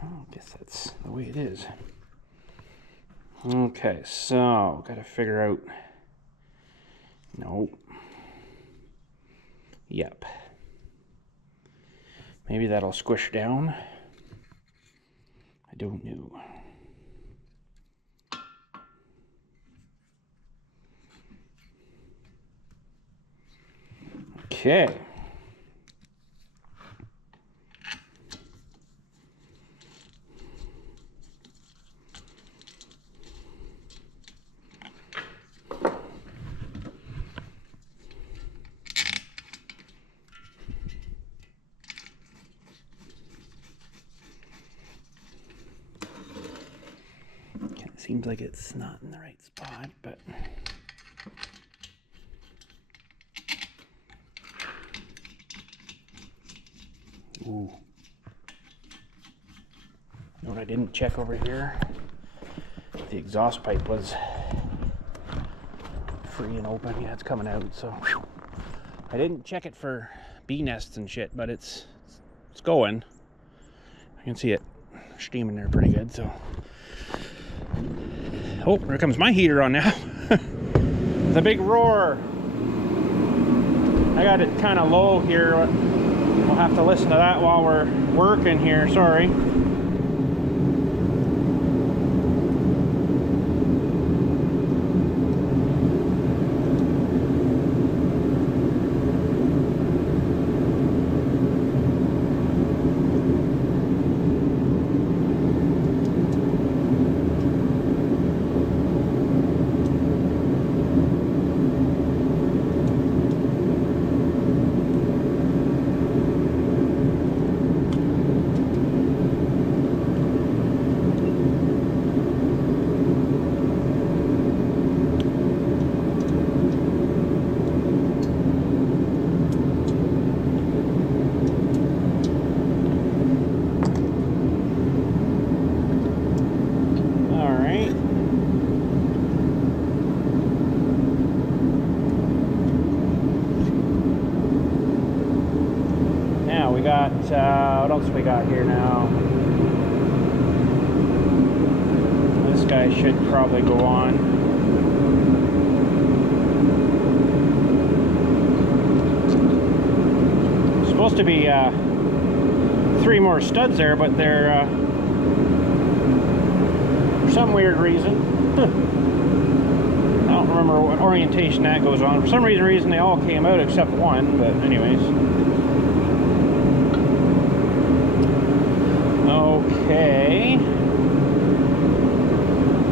I guess that's the way it is. Okay, so gotta figure out. Nope. Yep. Maybe that'll squish down. I don't know. Okay. Seems like it's not in the right spot, but ooh. You know what I didn't check over here? The exhaust pipe was free and open. Yeah, it's coming out, so whew. I didn't check it for bee nests and shit, but it's going. I can see it steaming there pretty good, so. Oh, there comes my heater on now. The big roar. I got it kind of low here. We'll have to listen to that while we're working here. Sorry. What else we got here now? This guy should probably go on. Supposed to be 3 more studs there, but they're for some weird reason. I don't remember what orientation that goes on. For some reason they all came out except one, but anyways. Okay,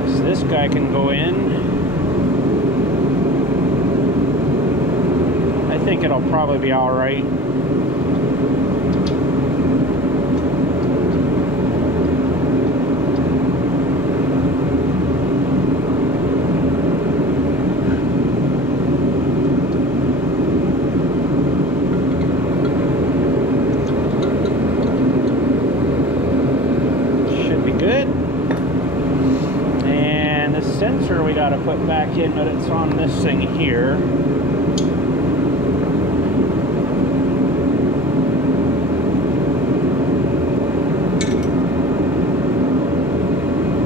so this guy can go in. I think it'll probably be all right. Sensor we got to put back in, but it's on this thing here.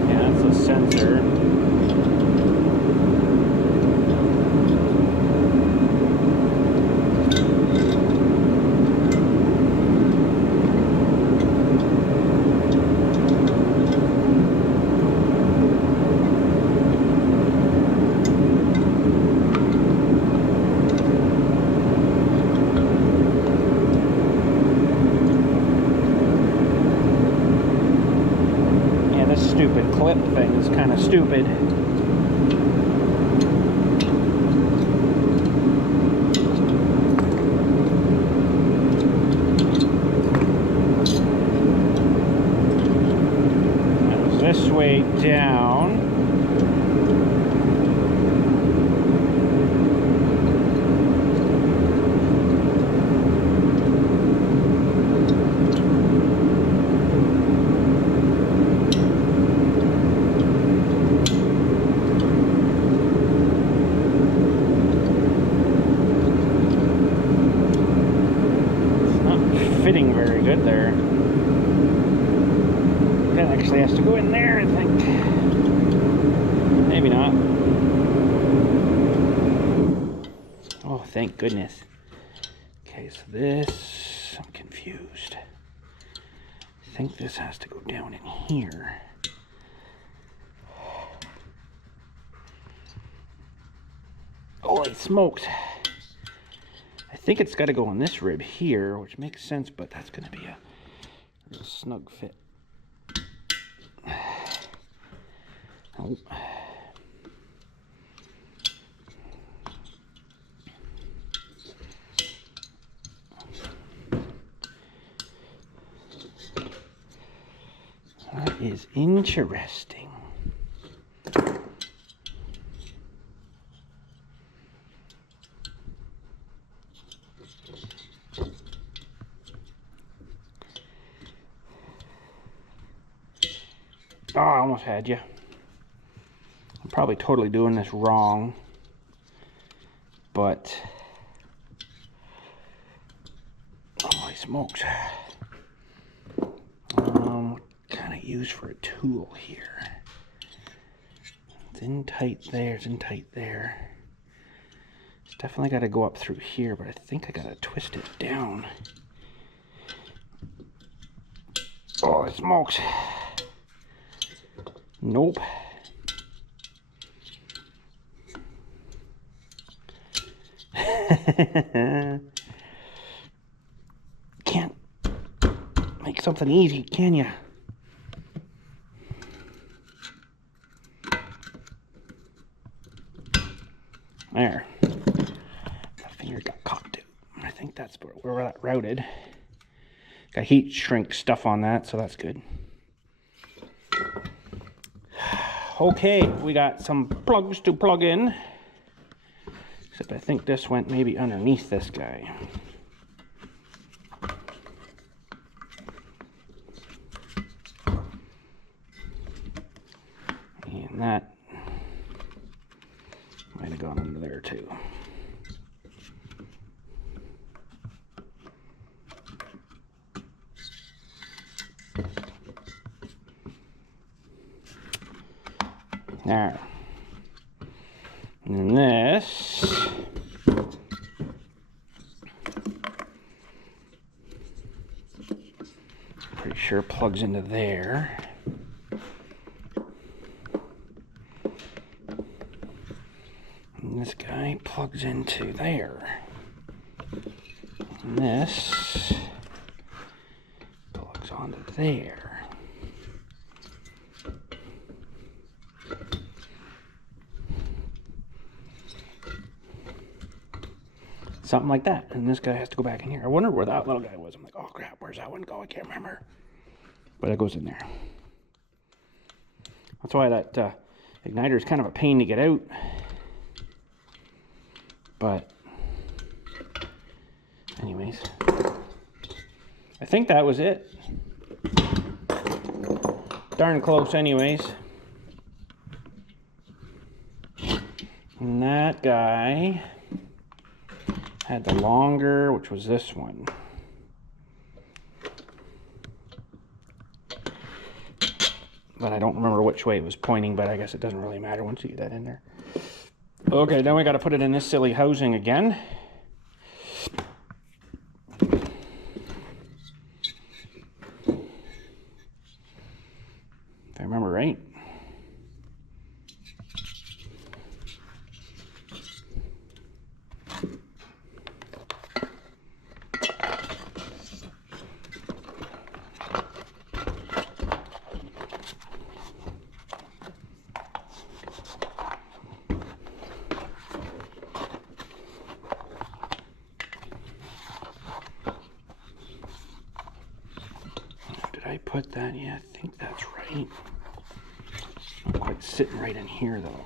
Yeah, that's a sensor. Stupid clip thing is kind of stupid. actually has to go in there, I think. Maybe not. Oh, thank goodness. Okay, so this, I'm confused. I think this has to go down in here. Holy smokes. I think it's got to go on this rib here, which makes sense, but that's going to be a real snug fit. Oh. That is interesting. Oh, I almost had you. I'm probably totally doing this wrong, but holy smokes. What can I use for a tool here? It's in tight there, it's in tight there. It's definitely got to go up through here, but I think I got to twist it down. Holy smokes. Nope. Can't make something easy, can ya? There. My finger got caught too. I think that's where that routed. Got heat shrink stuff on that, so that's good. Okay, we got some plugs to plug in. Except I think this went maybe underneath this guy. And that might have gone under there too. There. And then this pretty sure plugs into there. And this guy plugs into there. And this plugs onto there. Something like that. And this guy has to go back in here. I wonder where that little guy was. I'm like, oh crap, where's that one go? I can't remember. But it goes in there. That's why that igniter is kind of a pain to get out. But anyways, I think that was it. Darn close anyways. And that guy had the longer, which was this one. But I don't remember which way it was pointing, but I guess it doesn't really matter once you get that in there. Okay, then we got to put it in this silly housing again. If I remember right. I put that? Yeah, I think that's right. Not quite sitting right in here though.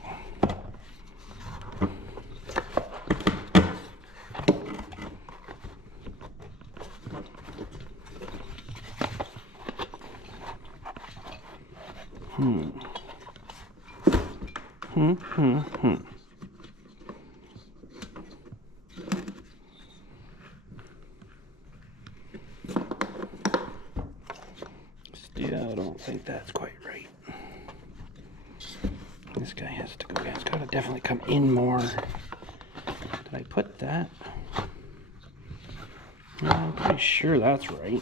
Yeah, I don't think that's quite This guy has to go in. It's got to definitely come in more. Did I put that? I'm pretty sure that's right.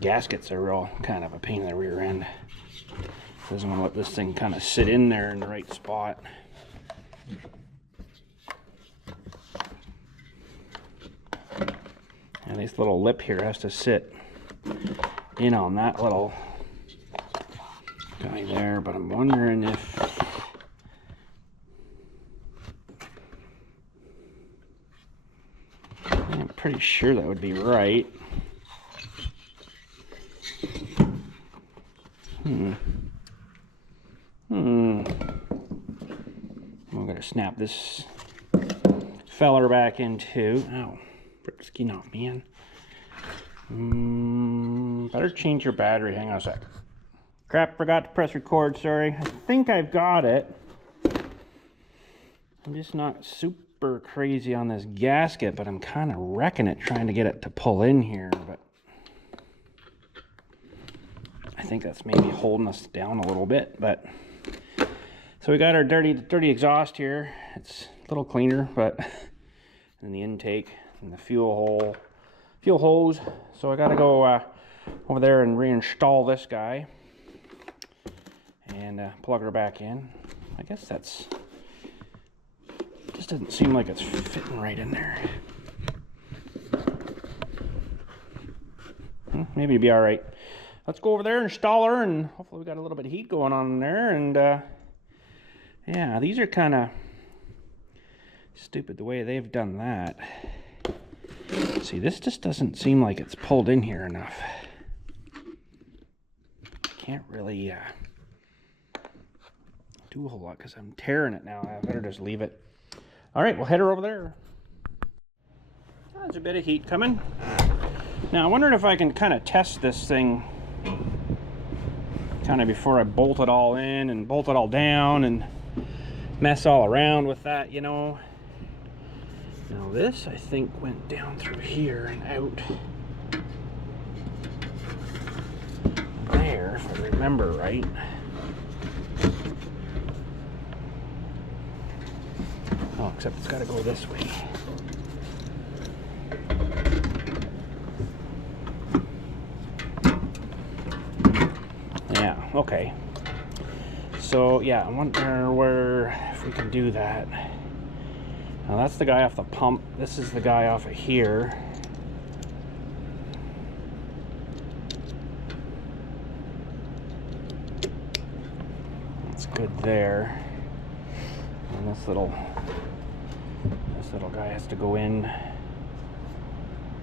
Gaskets are real kind of a pain in the rear end. Doesn't want to let this thing kind of sit in there in the right spot. And this little lip here has to sit in on that little guy there, but I'm wondering if I'm pretty sure that would be right. I'm gonna snap this feller back into. Ow, rip the skin off, man. Better change your battery. Hang on a sec. Crap, forgot to press record, sorry. I think I've got it. I'm just not super crazy on this gasket, but I'm kind of wrecking it trying to get it to pull in here, but I think that's maybe holding us down a little bit. But so we got our dirty exhaust here. It's a little cleaner, but in the intake and the fuel hose. So I got to go over there and reinstall this guy and plug her back in. I guess that's just doesn't seem like it's fitting right in there. Maybe it'll be all right. Let's go over there and install her, and hopefully we got a little bit of heat going on in there. And yeah, these are kind of stupid the way they've done that. See, this just doesn't seem like it's pulled in here enough. Can't really do a whole lot because I'm tearing it now. I better just leave it. All right, we'll head her over there. There's a bit of heat coming. Now, I'm wondering if I can kind of test this thing kind of before I bolt it all in and bolt it all down and mess all around with that, you know. Now this, I think, went down through here and out there, if I remember right. Oh, except it's got to go this way. Yeah, okay. So, yeah, I wonder where, if we can do that. Now that's the guy off the pump. This is the guy off of here. That's good there. And this little guy has to go in.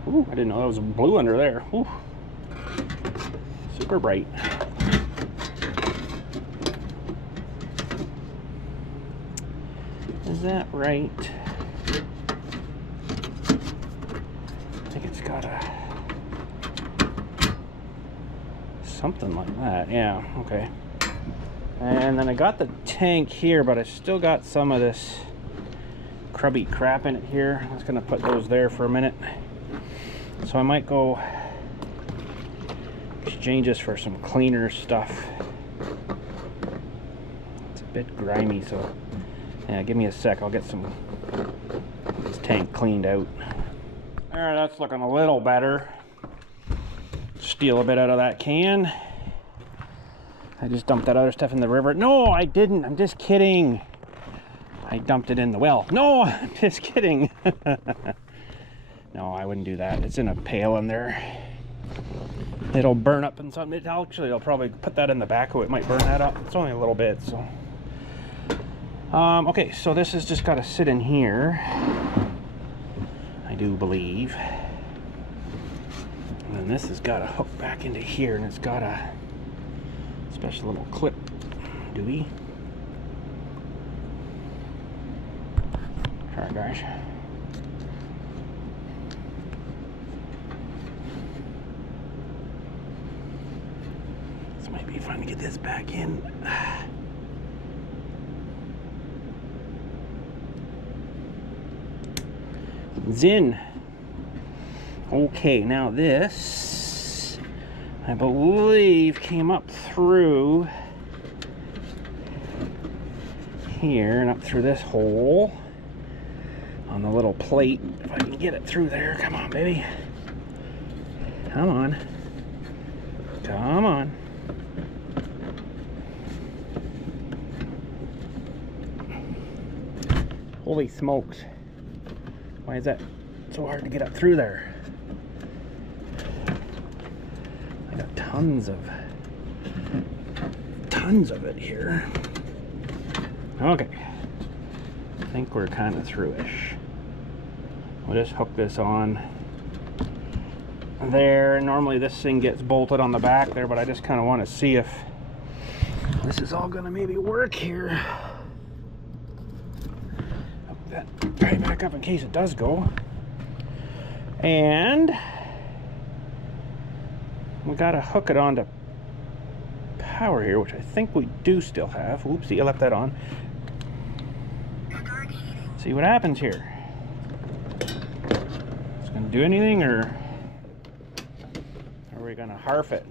Ooh, I didn't know there was blue under there. Ooh. Super bright. Is that right? I think it's got a something like that. Yeah, okay. And then I got the tank here, but I still got some of this crubby crap in it here. I was gonna put those there for a minute. So I might go exchange this for some cleaner stuff. It's a bit grimy, so yeah, give me a sec. I'll get this tank cleaned out. Alright, that's looking a little better. Steal a bit out of that can. I just dumped that other stuff in the river. No, I didn't. I'm just kidding. I dumped it in the well. No, I'm just kidding. No, I wouldn't do that. It's in a pail in there. It'll burn up and something. Actually, I'll probably put that in the backhoe. It might burn that up. It's only a little bit, so. Okay, so this has just got to sit in here, I do believe. And then this has got to hook back into here, and it's got a special little clip. Do we? Alright, guys. This might be fun to get this back in. Zin. Okay, now this, I believe, came up through here and up through this hole on the little plate. If I can get it through there. Come on, baby. Come on. Come on. Holy smokes. Why is that so hard to get up through there? I got tons of it here. Okay. I think we're kind of through-ish. We'll just hook this on there. Normally this thing gets bolted on the back there, but I just kind of want to see if this is all gonna maybe work here. Hook that right back up in case it does go. And we gotta hook it onto power here, which I think we do still have. Oopsie, I left that on. See what happens here. It's gonna do anything, or are we gonna harf it?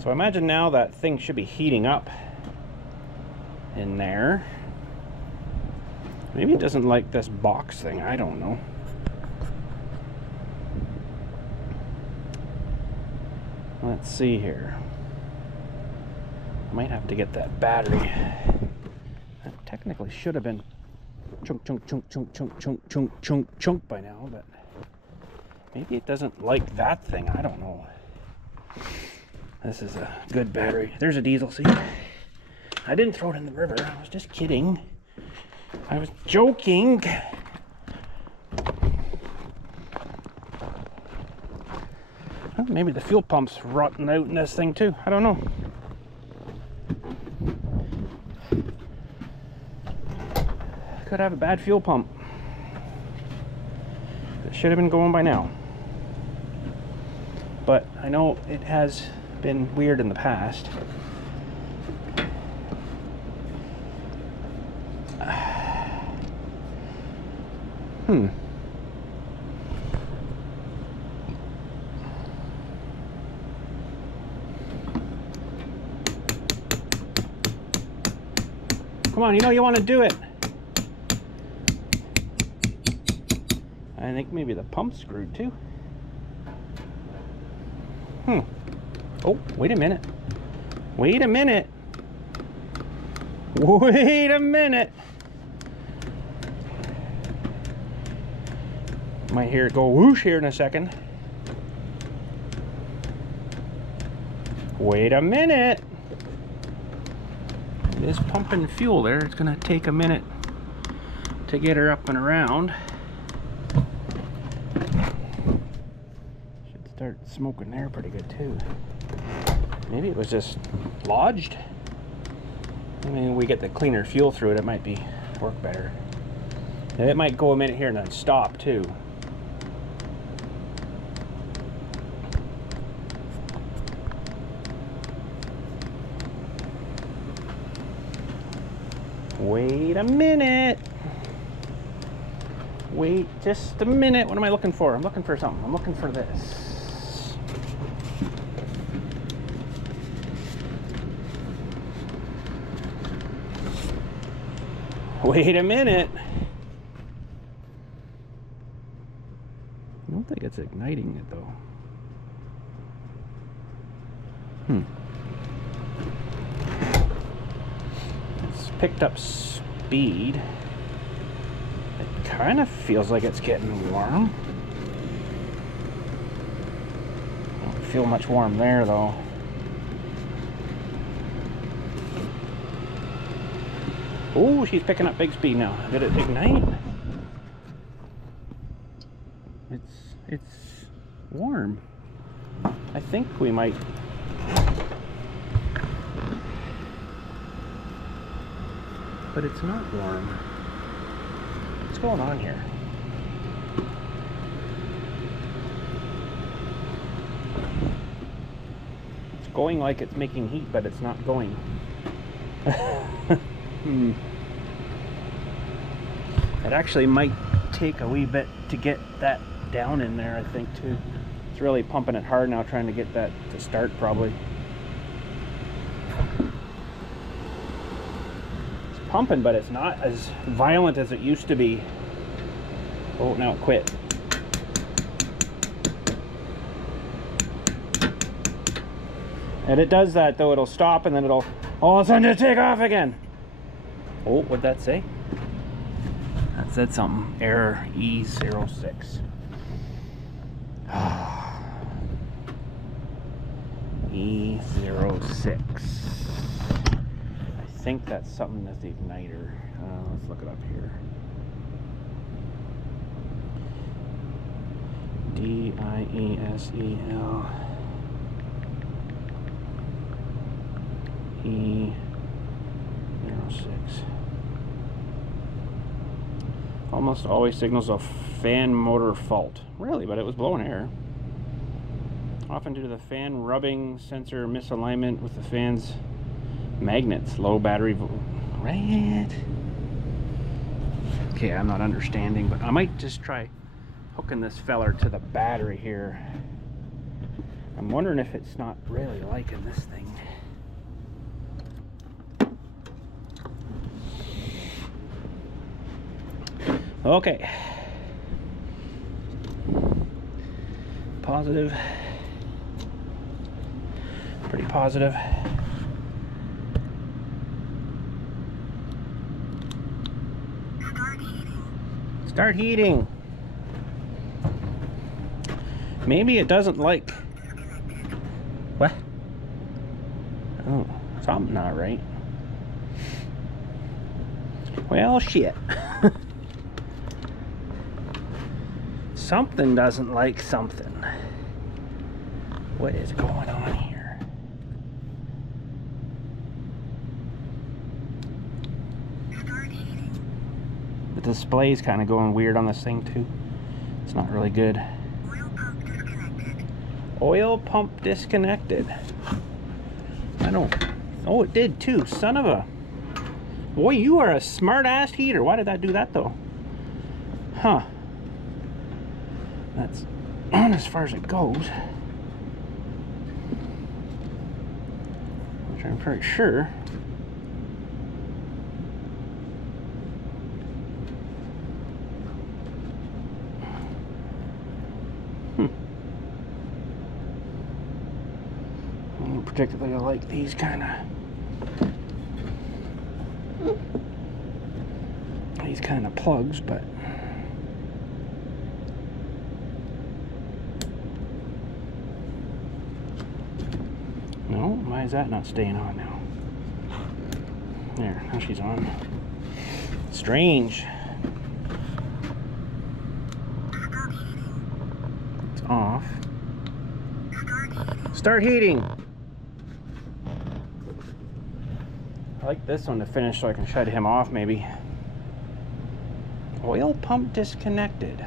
So I imagine now that thing should be heating up in there. Maybe it doesn't like this box thing, I don't know. Let's see here. I might have to get that battery. That technically should have been chunk by now, but maybe it doesn't like that thing. I don't know. This is a good battery. There's a diesel, see? I didn't throw it in the river. I was just kidding. I was joking. Well, maybe the fuel pump's rotting out in this thing too. I don't know. Could have a bad fuel pump. It should have been going by now. But I know it has been weird in the past. Come on, you know you want to do it. I think maybe the pump's screwed too. Oh, wait a minute. Wait a minute. Wait a minute. Might hear it go whoosh here in a second. Wait a minute. This pumping fuel there, it's gonna take a minute to get her up and around. Should start smoking there pretty good too. Maybe it was just lodged. I mean, we get the cleaner fuel through it, it might work better. And it might go a minute here and then stop too. Wait a minute. Wait just a minute. What am I looking for? I'm looking for something. I'm looking for this. Wait a minute. I don't think it's igniting it though. It's picked up speed. It kind of feels like it's getting warm. Don't feel much warm there though. Oh, she's picking up big speed now. Did it ignite? It's warm. I think we might. But it's not warm. What's going on here? It's going like it's making heat, but it's not going. It actually might take a wee bit to get that down in there, I think, too. It's really pumping it hard now, trying to get that to start, probably. It's pumping, but it's not as violent as it used to be. Oh, now it quit. And it does that, though. It'll stop, and then it'll all of a sudden take off again. Oh, what'd that say? That said something. Error E06. E06. I think that's something that's the igniter. Let's look it up here. D-I-E-S-E-L E06. Almost always signals a fan motor fault. Really, but it was blowing air. Often due to the fan rubbing, sensor misalignment with the fan's magnets, low battery right. Okay, I'm not understanding, but I might just try hooking this feller to the battery here. I'm wondering if it's not really liking this thing. Okay. Positive. Pretty positive. Start heating. Maybe it doesn't like. What? Oh, something not right. Well, shit. Something doesn't like something. What is going on here? The display's kind of going weird on this thing too. It's not really good. Oil pump disconnected. I don't. Oh, it did too. Son of a. Boy, you are a smart ass heater. Why did that do that though? Huh. That's on as far as it goes. Which I'm pretty sure. I don't particularly like these kind of plugs, but no, why is that not staying on now? There, now she's on. Strange. It's off. Start heating. I like this one to finish so I can shut him off maybe. Oil pump disconnected.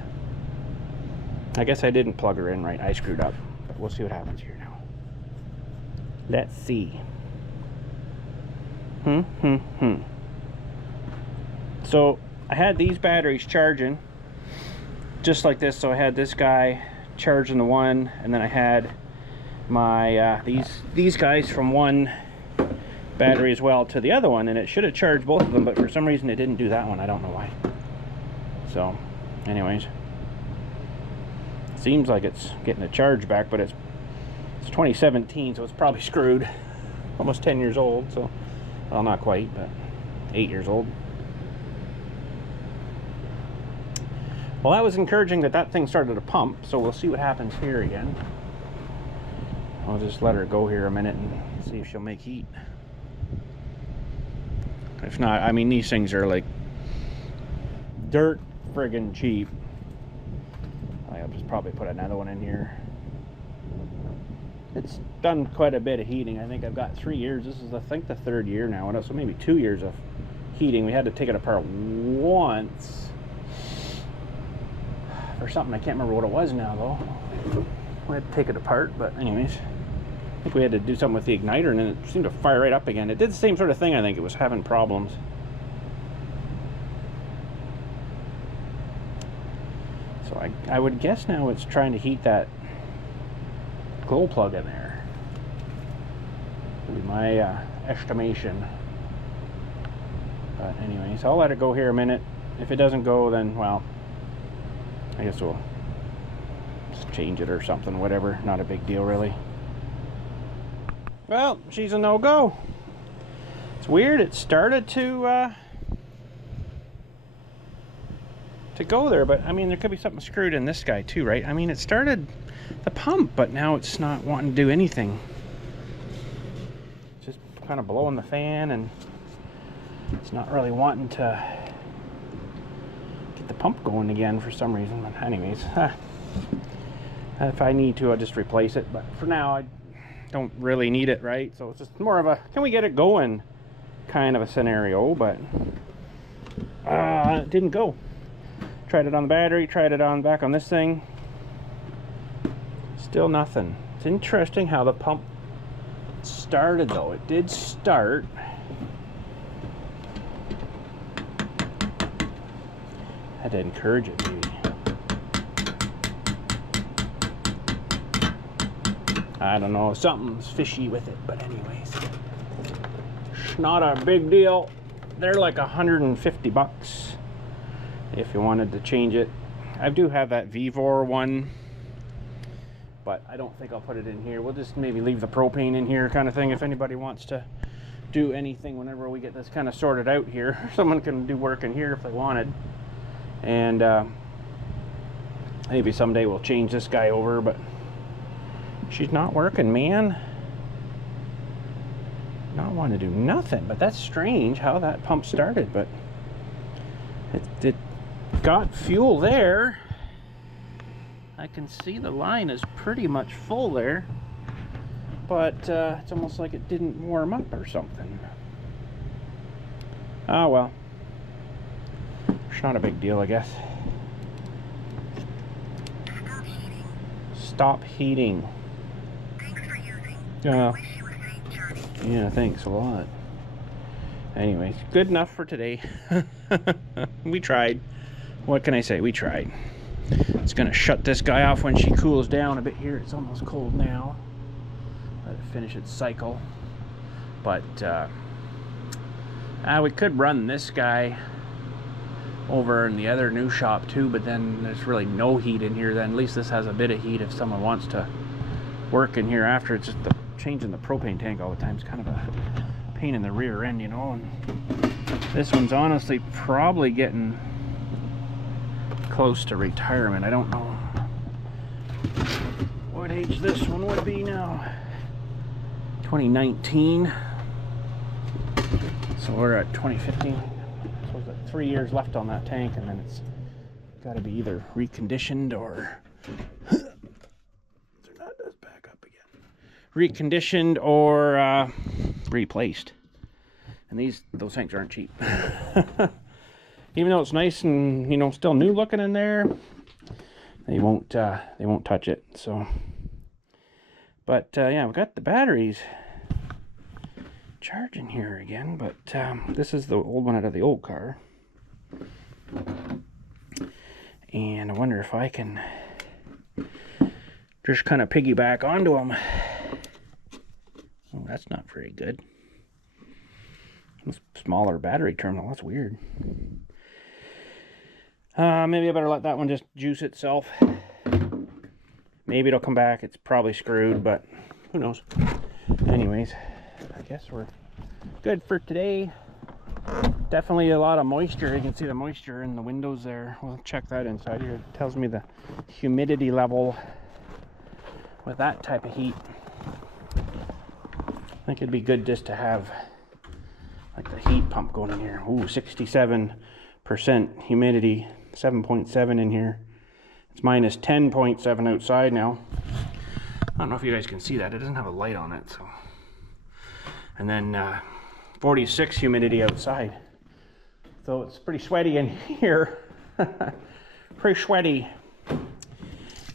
I guess I didn't plug her in right. I screwed up. But we'll see what happens here now. Let's see. So I had these batteries charging just like this. So I had this guy charging the one, and then I had my these guys from one battery as well to the other one, and it should have charged both of them, but for some reason it didn't do that one. I don't know why. So anyways, seems like it's getting a charge back, but it's 2017, so it's probably screwed. Almost 10 years old, so, well, not quite, but 8 years old. Well, that was encouraging that that thing started to pump, so we'll see what happens here again. I'll just let her go here a minute and see if she'll make heat. If not, I mean, these things are like dirt friggin' cheap. I'll just probably put another one in here. It's done quite a bit of heating. I think I've got 3 years. This is, I think, the 3rd year now, so maybe 2 years of heating. We had to take it apart once for something. I can't remember what it was now, though. We had to take it apart, but anyways, I think we had to do something with the igniter, and then it seemed to fire right up again. It did the same sort of thing. I think it was having problems. So I would guess now it's trying to heat that glow plug in there. Would be my estimation. But anyways, I'll let it go here a minute. If it doesn't go, then, well, I guess we'll just change it or something, whatever. Not a big deal, really. Well, she's a no-go. It's weird. It started to go there, but I mean, there could be something screwed in this guy too, right? I mean, it started the pump, but now it's not wanting to do anything. It's just kind of blowing the fan, and it's not really wanting to get the pump going again for some reason. But anyways, if I need to, I'll just replace it. But for now, I don't really need it, right? So it's just more of a, can we get it going kind of a scenario, but it didn't go. Tried it on the battery, tried it on back on this thing. Still nothing. It's interesting how the pump started though. It did start. Had to encourage it maybe. I don't know, something's fishy with it, but anyways. It's not a big deal. They're like 150 bucks if you wanted to change it. I do have that Vivor one, but I don't think I'll put it in here. We'll just maybe leave the propane in here kind of thing if anybody wants to do anything whenever we get this kind of sorted out here. Someone can do work in here if they wanted. And maybe someday we'll change this guy over, but she's not working, man. Not want to do nothing, but that's strange how that pump started. But it got fuel there. I can see the line is pretty much full there, but it's almost like it didn't warm up or something. Oh well, it's not a big deal, I guess. Stop heating. Yeah, thanks a lot. Anyways, good enough for today. We tried. What can I say? We tried. It's gonna shut this guy off when she cools down a bit here. It's almost cold now. Let it finish its cycle. But we could run this guy over in the other new shop too, but then there's really no heat in here. Then at least this has a bit of heat if someone wants to work in here after. It's just changing the propane tank all the time. It's kind of a pain in the rear end, you know. And this one's honestly probably getting close to retirement. I don't know what age this one would be now. 2019. So we're at 2015. So we've got 3 years left on that tank, and then it's got to be either reconditioned or reconditioned or replaced. And those tanks aren't cheap. Even though it's nice and, you know, still new looking in there, they won't touch it. So, but yeah, we've got the batteries charging here again, but this is the old one out of the old car, and I wonder if I can just kind of piggyback onto them. Oh, that's not very good. Smaller battery terminal, that's weird. Maybe I better let that one just juice itself. Maybe it'll come back. It's probably screwed, but who knows. Anyways, I guess we're good for today. Definitely a lot of moisture. You can see the moisture in the windows there. We'll check that inside here. It tells me the humidity level with that type of heat. I think it'd be good just to have like the heat pump going in here. Ooh, 67% humidity, 7.7 in here. It's minus 10.7 outside now. I don't know if you guys can see that. It doesn't have a light on it, so. And then 46 humidity outside. So it's pretty sweaty in here. Pretty sweaty.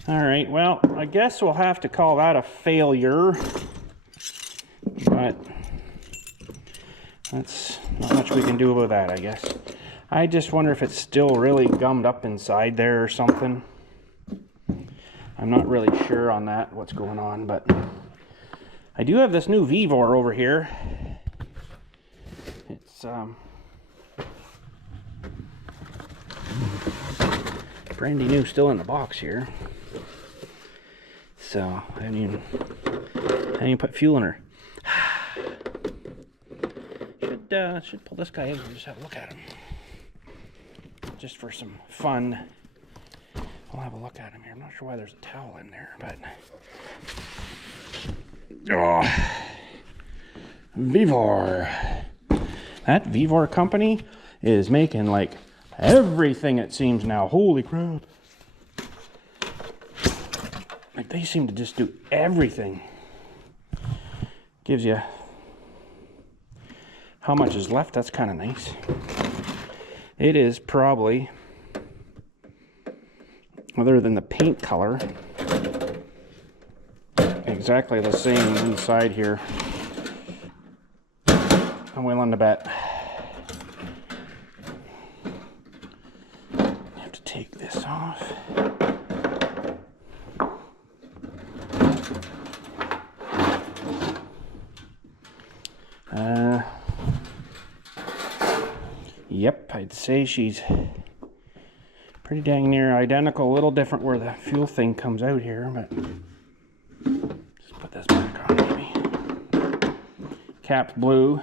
All right, well, I guess we'll have to call that a failure. But that's not much we can do about that, I guess. I just wonder if it's still really gummed up inside there or something. I'm not really sure on that, what's going on, but I do have this new Vivor over here. It's brandy new, still in the box here. So I haven't even put fuel in her. Should pull this guy in and just have a look at him, just for some fun. I'll have a look at him here. I'm not sure why there's a towel in there, but oh, Vivor. That Vivor company is making like everything, it seems now. Holy crap. Like they seem to just do everything. Gives you how much is left. That's kind of nice. It is probably, other than the paint color, exactly the same inside here. I'm willing to bet. I have to take this off. Yep, I'd say she's pretty dang near identical. A little different where the fuel thing comes out here, but just put this back on maybe. Cap's blue.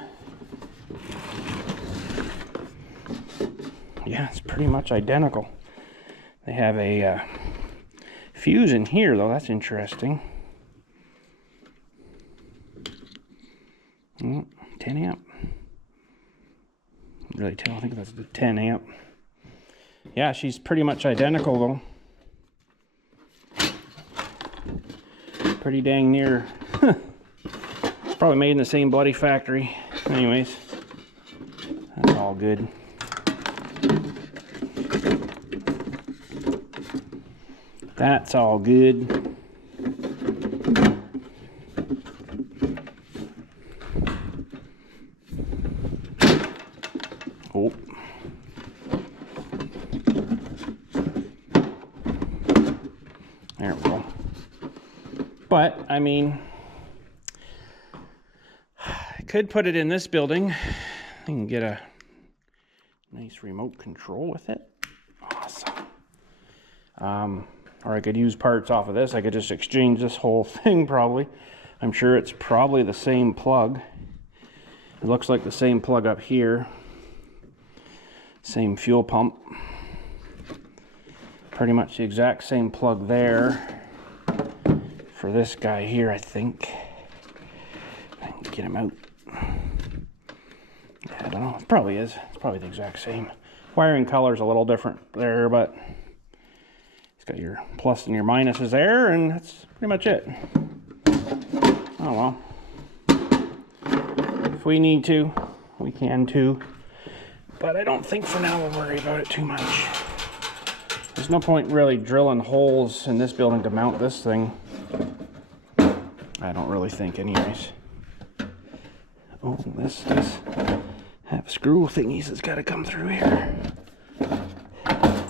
Yeah, it's pretty much identical. They have a fuse in here though, that's interesting. 10 amp. Really tell, I think that's the 10 amp. Yeah, she's pretty much identical though. Pretty dang near. Probably made in the same bloody factory. Anyways, that's all good. That's all good. Oh. There we go. But, I mean, I could put it in this building. I can get a nice remote control with it. Awesome. Or I could use parts off of this. I could just exchange this whole thing probably. I'm sure it's probably the same plug. It looks like the same plug up here. Same fuel pump. Pretty much the exact same plug there for this guy here, I think. I can get him out. Yeah, I don't know. It probably is. It's probably the exact same. Wiring color's a little different there, but it's got your plus and your minuses there, and that's pretty much it. Oh well. If we need to, we can too. But I don't think for now we'll worry about it too much. There's no point really drilling holes in this building to mount this thing. I don't really think anyways. Oh, this does have screw thingies that's got to come through here.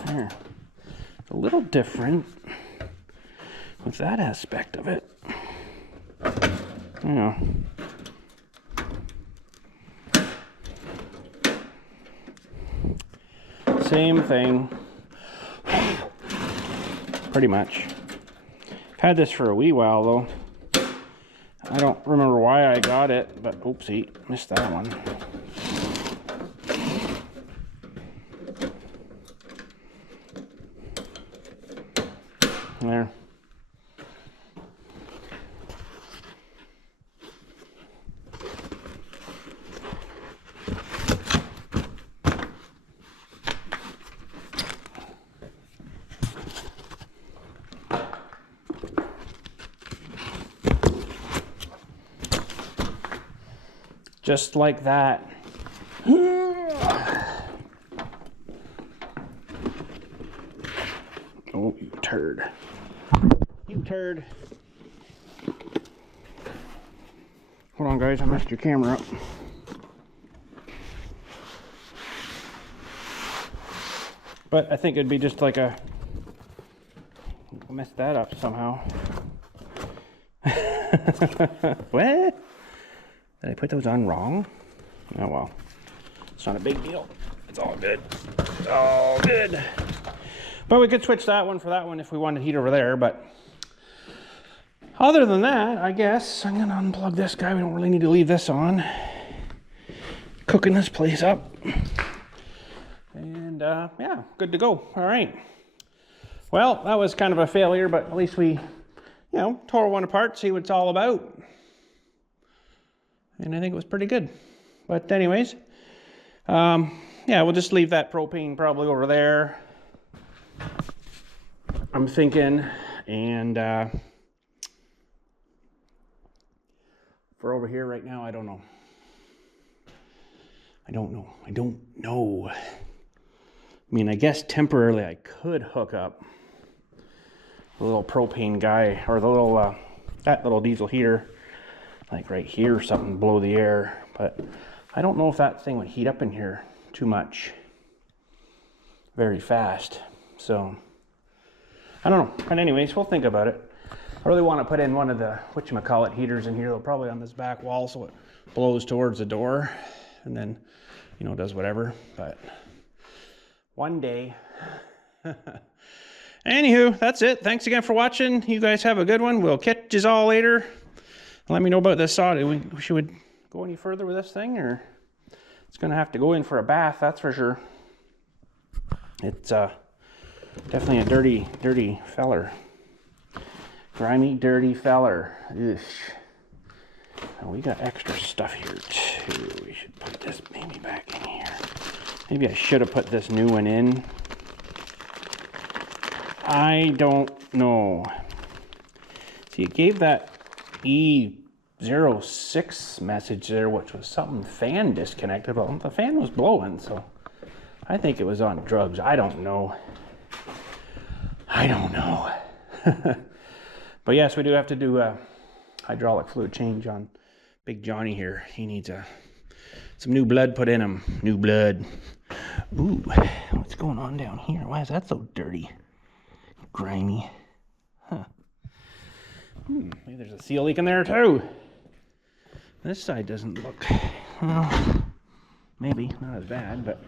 There. It's a little different with that aspect of it. Yeah. Same thing. Pretty much. I've had this for a wee while though. I don't remember why I got it, but oopsie, missed that one. There. Just like that. Oh, you turd. You turd. Hold on, guys. I messed your camera up. But I think it'd be just like a Messed that up somehow. What? Did I put those on wrong? Oh well. It's not a big deal. It's all good. It's all good. But we could switch that one for that one if we wanted heat over there, but other than that, I guess I'm gonna unplug this guy. We don't really need to leave this on. Cooking this place up. And yeah, good to go. All right. Well, that was kind of a failure, but at least we, tore one apart, see what it's all about. And I think it was pretty good. But anyways, yeah, we'll just leave that propane probably over there, I'm thinking. And for over here right now, I don't know. I don't know. I mean, I guess temporarily I could hook up the little propane guy, or the little, that little diesel heater, like right here or something, blow the air. But I don't know if that thing would heat up in here too much very fast. So, I don't know. But anyways, we'll think about it. I really want to put in one of the whatchamacallit heaters in here, though, probably on this back wall so it blows towards the door and then, does whatever. But one day. Anywho, that's it. Thanks again for watching. You guys have a good one. We'll catch you all later. Let me know about this saw. Should we go any further with this thing, or it's going to have to go in for a bath, that's for sure. It's definitely a dirty feller. Grimy, dirty feller. Ugh. Oh, we got extra stuff here too. We should put this maybe back in here. Maybe I should have put this new one in. I don't know. See, it gave that E06 message there, which was something fan disconnected. Well, the fan was blowing, so I think it was on drugs. I don't know. But yes, we do have to do a hydraulic fluid change on Big Johnny here. He needs some new blood put in him. New blood. Ooh, what's going on down here? Why is that so dirty? Grimy. Huh. Maybe there's a seal leak in there too. This side doesn't look, well, maybe not as bad, but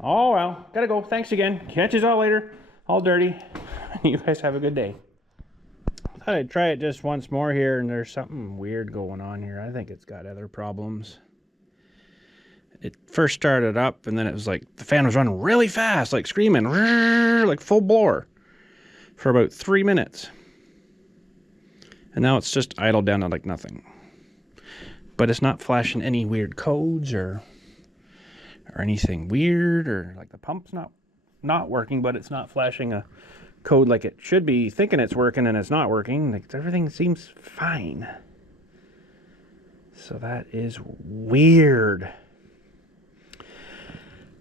oh well. Gotta go. Thanks again. Catch you all later. All dirty. You guys have a good day. Thought I'd try it just once more here, and there's something weird going on here. I think it's got other problems. It first started up, and then it was like the fan was running really fast, like screaming, like full blower, for about 3 minutes. And now it's just idled down to like nothing. But it's not flashing any weird codes or anything weird, or like the pump's not working, but it's not flashing a code like it should be, thinking it's working and it's not working. Like everything seems fine. So that is weird.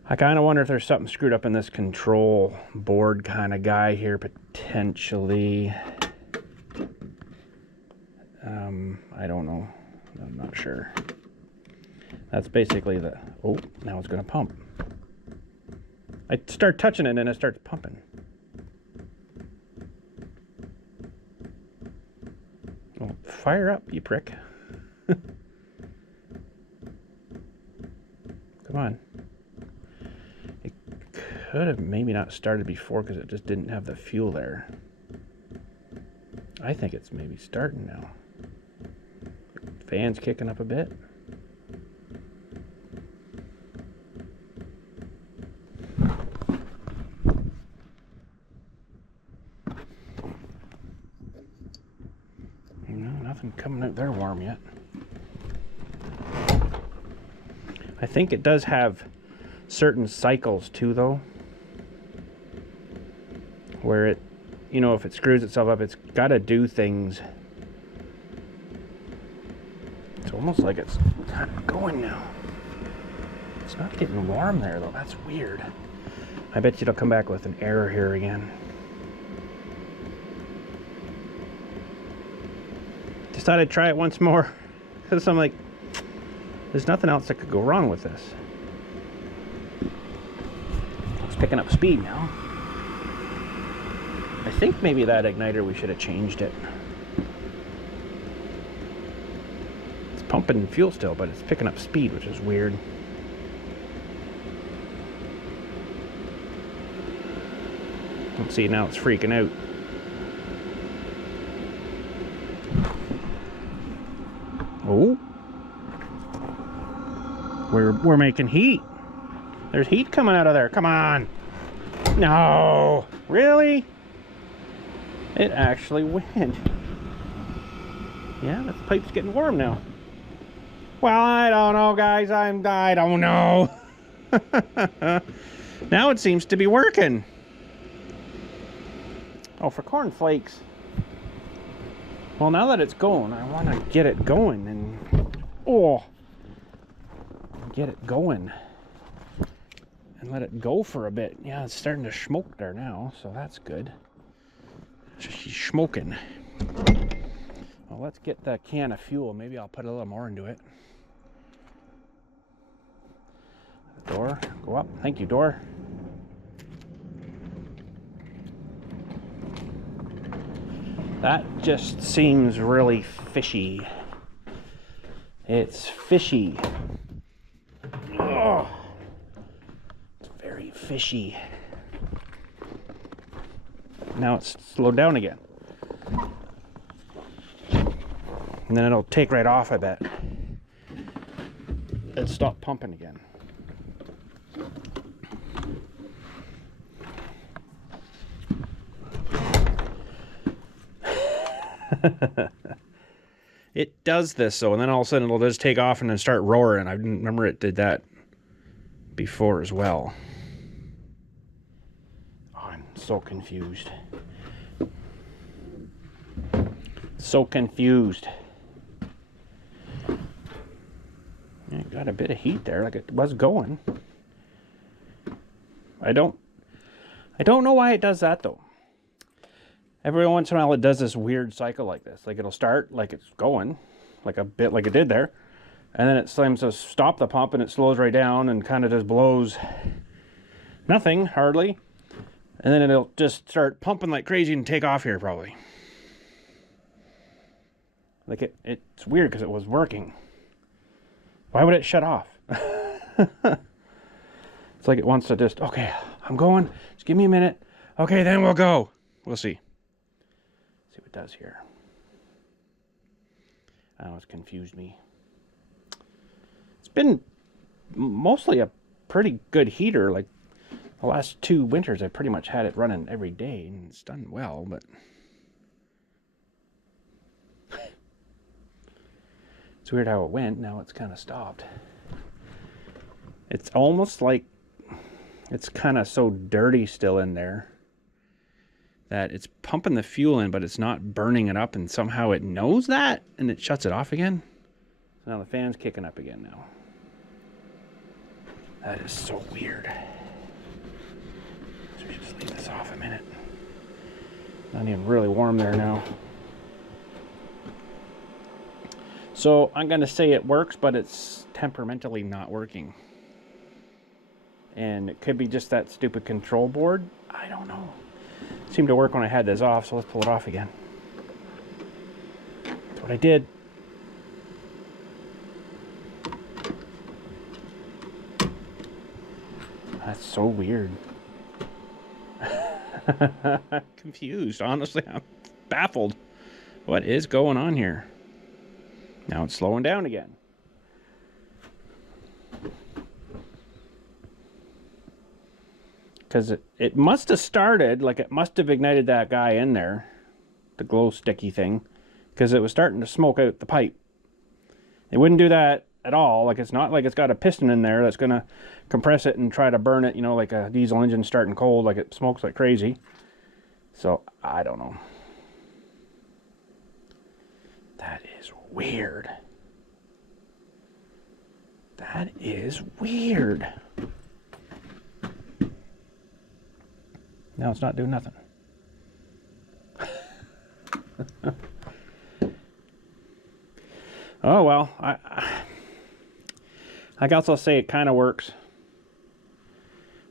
I kind of wonder if there's something screwed up in this control board kind of guy here, potentially. I don't know. I'm not sure. That's basically the... Oh, now it's going to pump. I start touching it and it starts pumping. Oh, fire up, you prick. Come on. It could have maybe not started before because it just didn't have the fuel there. I think it's maybe starting now. Fan's kicking up a bit. No, nothing coming out there warm yet. I think it does have certain cycles too, though, where it, if it screws itself up, it's got to do things. It's almost like it's kind of going now. It's not getting warm there, though. That's weird. I bet you it'll come back with an error here again. Just thought I'd try it once more, because I'm like, there's nothing else that could go wrong with this. It's picking up speed now. I think maybe that igniter, we should have changed it. It's pumping fuel still, but it's picking up speed, which is weird. Let's see, now it's freaking out. Oh. We're making heat. There's heat coming out of there. Come on. No. Really? It actually went. Yeah, the pipe's getting warm now. Well, I don't know, guys. I don't know. Now it seems to be working. Oh, for corn flakes. Well, now that it's going, I want to get it going and get it going and let it go for a bit. Yeah, it's starting to smoke there now, so that's good. She's smoking. Well, let's get that can of fuel. Maybe I'll put a little more into it. The door, go up. Thank you, door. That just seems really fishy. It's fishy. Oh, it's very fishy. Now it's slowed down again. And then it'll take right off, I bet. It'll stop pumping again. It does this though, and then all of a sudden it'll just take off and then start roaring. I didn't remember it did that before as well. Oh, I'm so confused. So confused. Yeah, got a bit of heat there, like it was going. I don't know why it does that though. Every once in a while it does this weird cycle like this. Like it'll start like it's going, like a bit like it did there. And then it seems to stop the pump and it slows right down and kind of just blows nothing, hardly. And then it'll just start pumping like crazy and take off here probably. Like it's weird because it was working. Why would it shut off? It's like it wants to just, okay, I'm going. Just give me a minute. Okay, then we'll go. We'll see. See what it does here. I don't know, it's confused me. It's been mostly a pretty good heater. Like the last 2 winters, I pretty much had it running every day, and it's done well, but it's weird how it went. Now it's kind of stopped. It's almost like it's kind of so dirty still in there that it's pumping the fuel in, but it's not burning it up, and somehow it knows that, and it shuts it off again. So now the fan's kicking up again now. That is so weird. So we should just leave this off a minute. Not even really warm there now. So I'm going to say it works, but it's temperamentally not working. And it could be just that stupid control board. I don't know. It seemed to work when I had this off, so let's pull it off again. That's what I did. That's so weird. Confused, honestly. I'm baffled. What is going on here? Now it's slowing down again. Because it must have started, like it must have ignited that guy in there, the glow sticky thing, because it was starting to smoke out the pipe. It wouldn't do that at all. Like it's not like it's got a piston in there that's going to compress it and try to burn it, you know, like a diesel engine starting cold, like it smokes like crazy. So, I don't know. That is weird. That is weird. Now it's not doing nothing. Oh well, I guess I'll say it kind of works.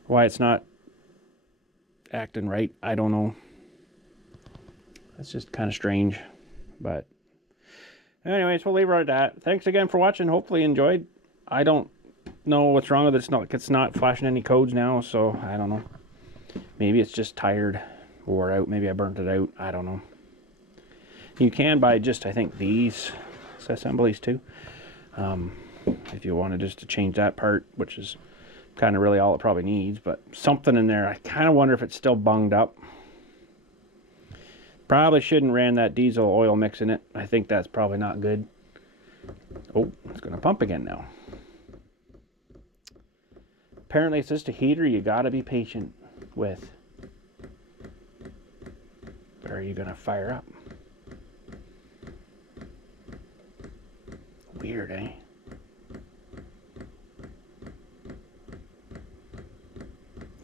Why it's not acting right, I don't know. It's just kind of strange. But anyways, we'll leave it at that. Thanks again for watching. Hopefully you enjoyed. I don't know what's wrong with it. It's not flashing any codes now, so I don't know. Maybe it's just tired, wore out. Maybe I burnt it out. I don't know. You can buy just, I think, these assemblies too. If you wanted just to change that part, which is kind of really all it probably needs, but something in there. I kind of wonder if it's still bunged up. Probably shouldn't ran that diesel oil mix in it. I think that's probably not good. Oh, it's going to pump again now. Apparently it's just a heater you got to be patient with. Or are you going to fire up? Weird, eh?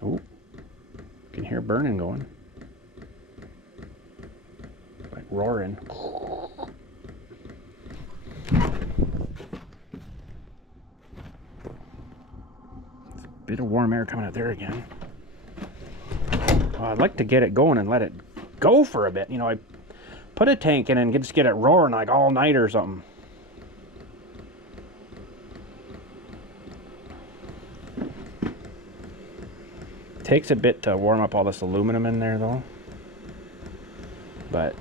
Oh, you can hear burning going. Like roaring. It's a bit of warm air coming out there again. Well, I'd like to get it going and let it go for a bit. You know, I put a tank in and just get it roaring like all night or something. Takes a bit to warm up all this aluminum in there though, but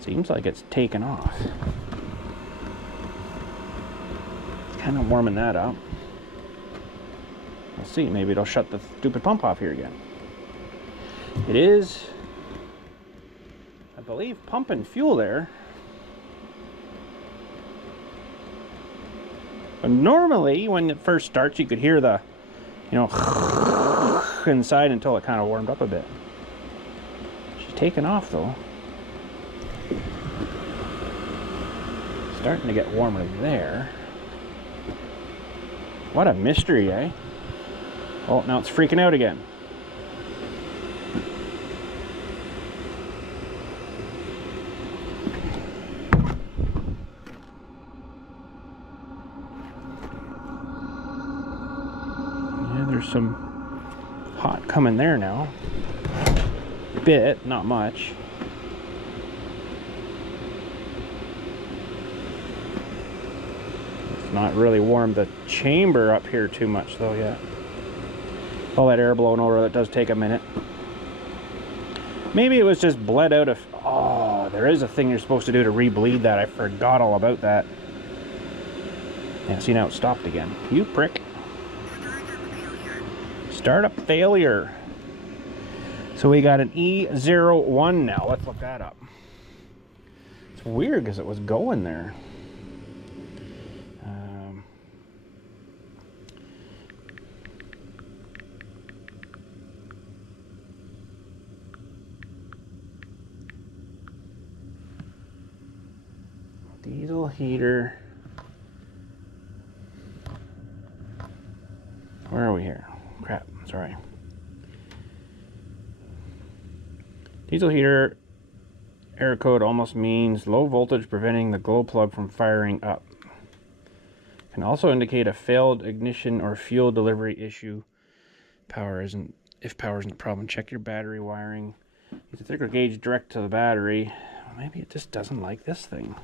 seems like it's taken off. It's kind of warming that up. We'll see, maybe it'll shut the stupid pump off here again. It is, I believe, pumping fuel there. But normally when it first starts you could hear the, you know, inside until it kind of warmed up a bit. She's taking off though. Starting to get warmer there. What a mystery, eh? Oh, now it's freaking out again. Yeah, there's some hot coming there now. Bit, not much. It's not really warmed the chamber up here too much though yet. All that air blowing over, that does take a minute. Maybe it was just bled out of, oh, there is a thing you're supposed to do to rebleed that. I forgot all about that. Yeah, see, now it stopped again. You prick. Startup failure. So we got an E01 now. Let's look that up. It's weird because it was going there. Diesel heater. Where are we here? Crap, sorry. Diesel heater error code almost means low voltage preventing the glow plug from firing up. Can also indicate a failed ignition or fuel delivery issue. If power isn't the problem, check your battery wiring. Use a thicker gauge direct to the battery. Maybe it just doesn't like this thing.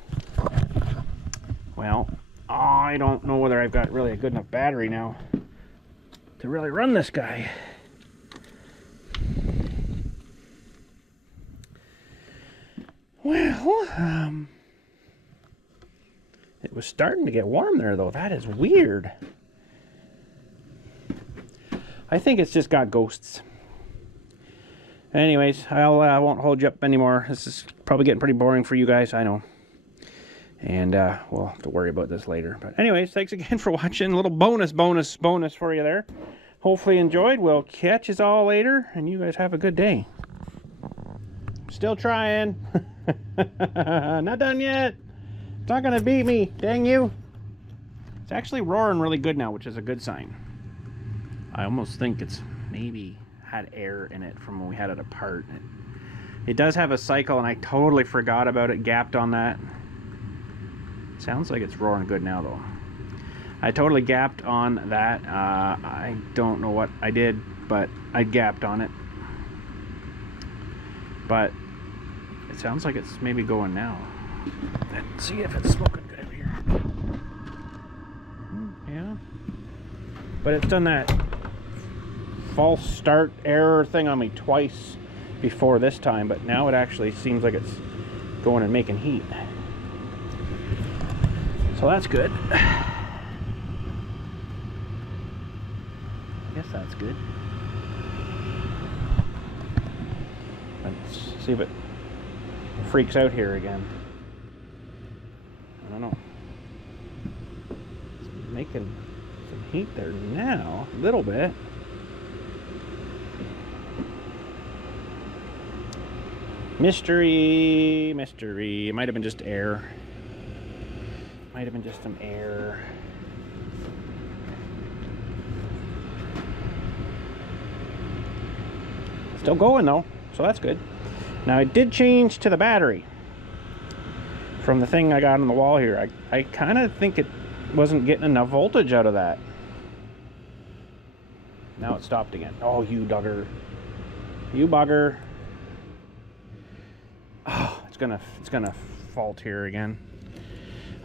Well, I don't know whether I've got really a good enough battery now to really run this guy. Well, it was starting to get warm there though. That is weird. I think it's just got ghosts. Anyways, I won't hold you up anymore. This is probably getting pretty boring for you guys, I know. And we'll have to worry about this later. But anyways, thanks again for watching. A little bonus for you there. Hopefully you enjoyed. We'll catch us all later, and you guys have a good day. Still trying. Not done yet. It's not gonna beat me, dang you. It's actually roaring really good now, which is a good sign. I almost think it's maybe had air in it from when we had it apart. It does have a cycle, and I totally forgot about it, gapped on that. Sounds like it's roaring good now though. I totally gapped on that. I don't know what I did, but I gapped on it. But It sounds like it's maybe going now. Let's see if it's smoking good over here. Yeah. But it's done that false start error thing on me twice before this time, but now it actually seems like it's going and making heat. So that's good. I guess that's good. Let's see if it freaks out here again. I don't know. It's making some heat there now, a little bit. Mystery, mystery. It might have been just air. Might have been just some air. Still going though, so that's good. Now I did change to the battery from the thing I got on the wall here. I kind of think it wasn't getting enough voltage out of that. Now it stopped again. Oh, you dugger. You bugger. Oh, it's gonna fault here again.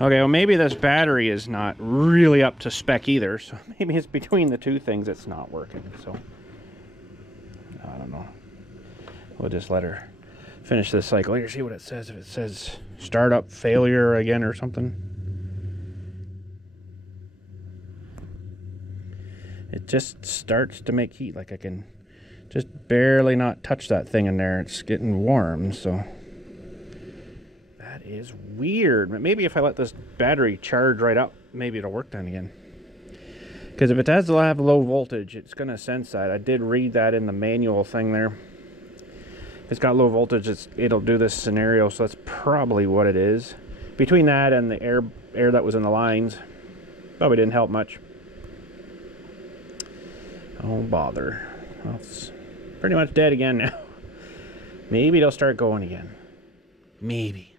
Okay, well maybe this battery is not really up to spec either, so maybe it's between the two things it's not working, so I don't know. We'll just let her finish this cycle here, see what it says. If it says startup failure again or something. It just starts to make heat, like I can just barely not touch that thing in there. It's getting warm, so that is weird. Maybe if I let this battery charge right up, maybe it'll work then again. Because if it does have low voltage, it's going to sense that. I did read that in the manual thing there. If it's got low voltage, it'll do this scenario, so that's probably what it is. Between that and the air that was in the lines, probably didn't help much. Oh, bother. Well, it's pretty much dead again now. Maybe it'll start going again. Maybe.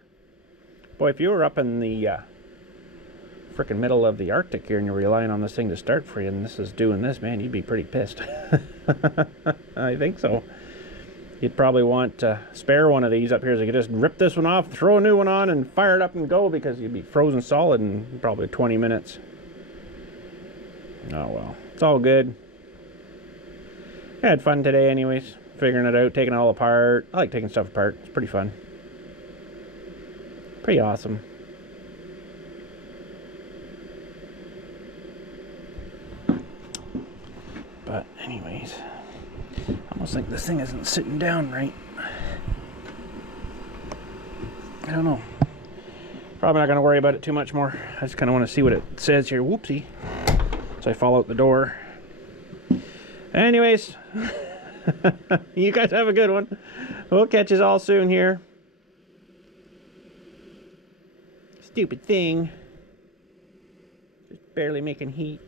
Boy, if you were up in the frickin' middle of the Arctic here and you're relying on this thing to start for you and this is doing this, man, you'd be pretty pissed. I think so. You'd probably want to spare one of these up here so you could just rip this one off, throw a new one on, and fire it up and go, because you'd be frozen solid in probably 20 minutes. Oh well. It's all good. I had fun today anyways, figuring it out, taking it all apart. I like taking stuff apart. It's pretty fun. Pretty awesome. But anyways, I almost think this thing isn't sitting down right. I don't know. Probably not going to worry about it too much more. I just kind of want to see what it says here. Whoopsie. So I fall out the door. Anyways, you guys have a good one. We'll catch you all soon here. Stupid thing. Just barely making heat.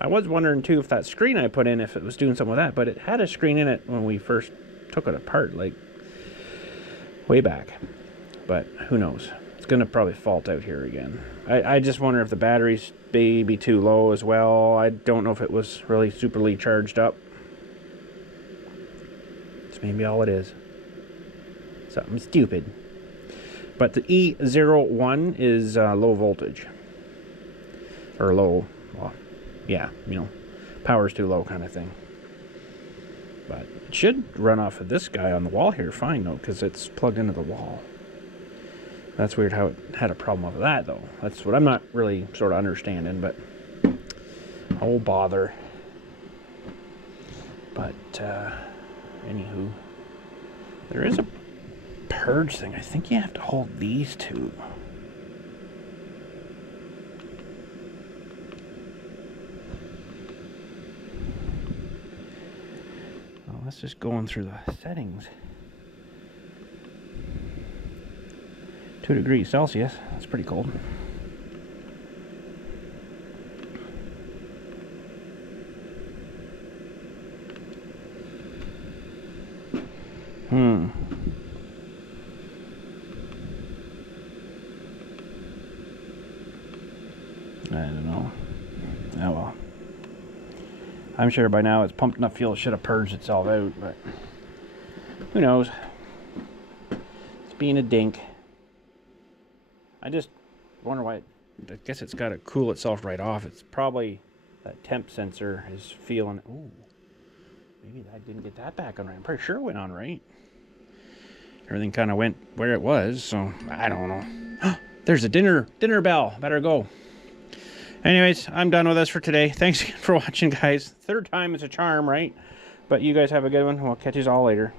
I was wondering too if that screen I put in, if it was doing something with that, but it had a screen in it when we first took it apart, like way back. But who knows? It's gonna probably fault out here again. I just wonder if the battery's maybe too low as well. I don't know if it was really superly charged up. It's maybe all it is. Something stupid. But the E01 is low voltage. Or low, well, yeah, you know, power's too low kind of thing. But it should run off of this guy on the wall here fine though, because it's plugged into the wall. That's weird how it had a problem with that though. That's what I'm not really sort of understanding, but oh bother. But anywho, there is a purge thing. I think you have to hold these two. Well, let's just going through the settings. 2 degrees Celsius. That's pretty cold. I don't know. Oh well. I'm sure by now it's pumped enough fuel it should have purged itself out, but who knows? It's being a dink. I just wonder why. I guess it's got to cool itself right off. It's probably that temp sensor is feeling. Ooh, maybe I didn't get that back on right. I'm pretty sure it went on right. Everything kind of went where it was, so I don't know. There's a dinner bell. Better go. Anyways, I'm done with this for today. Thanks again for watching, guys. Third time is a charm, right? But you guys have a good one. We'll catch you all later.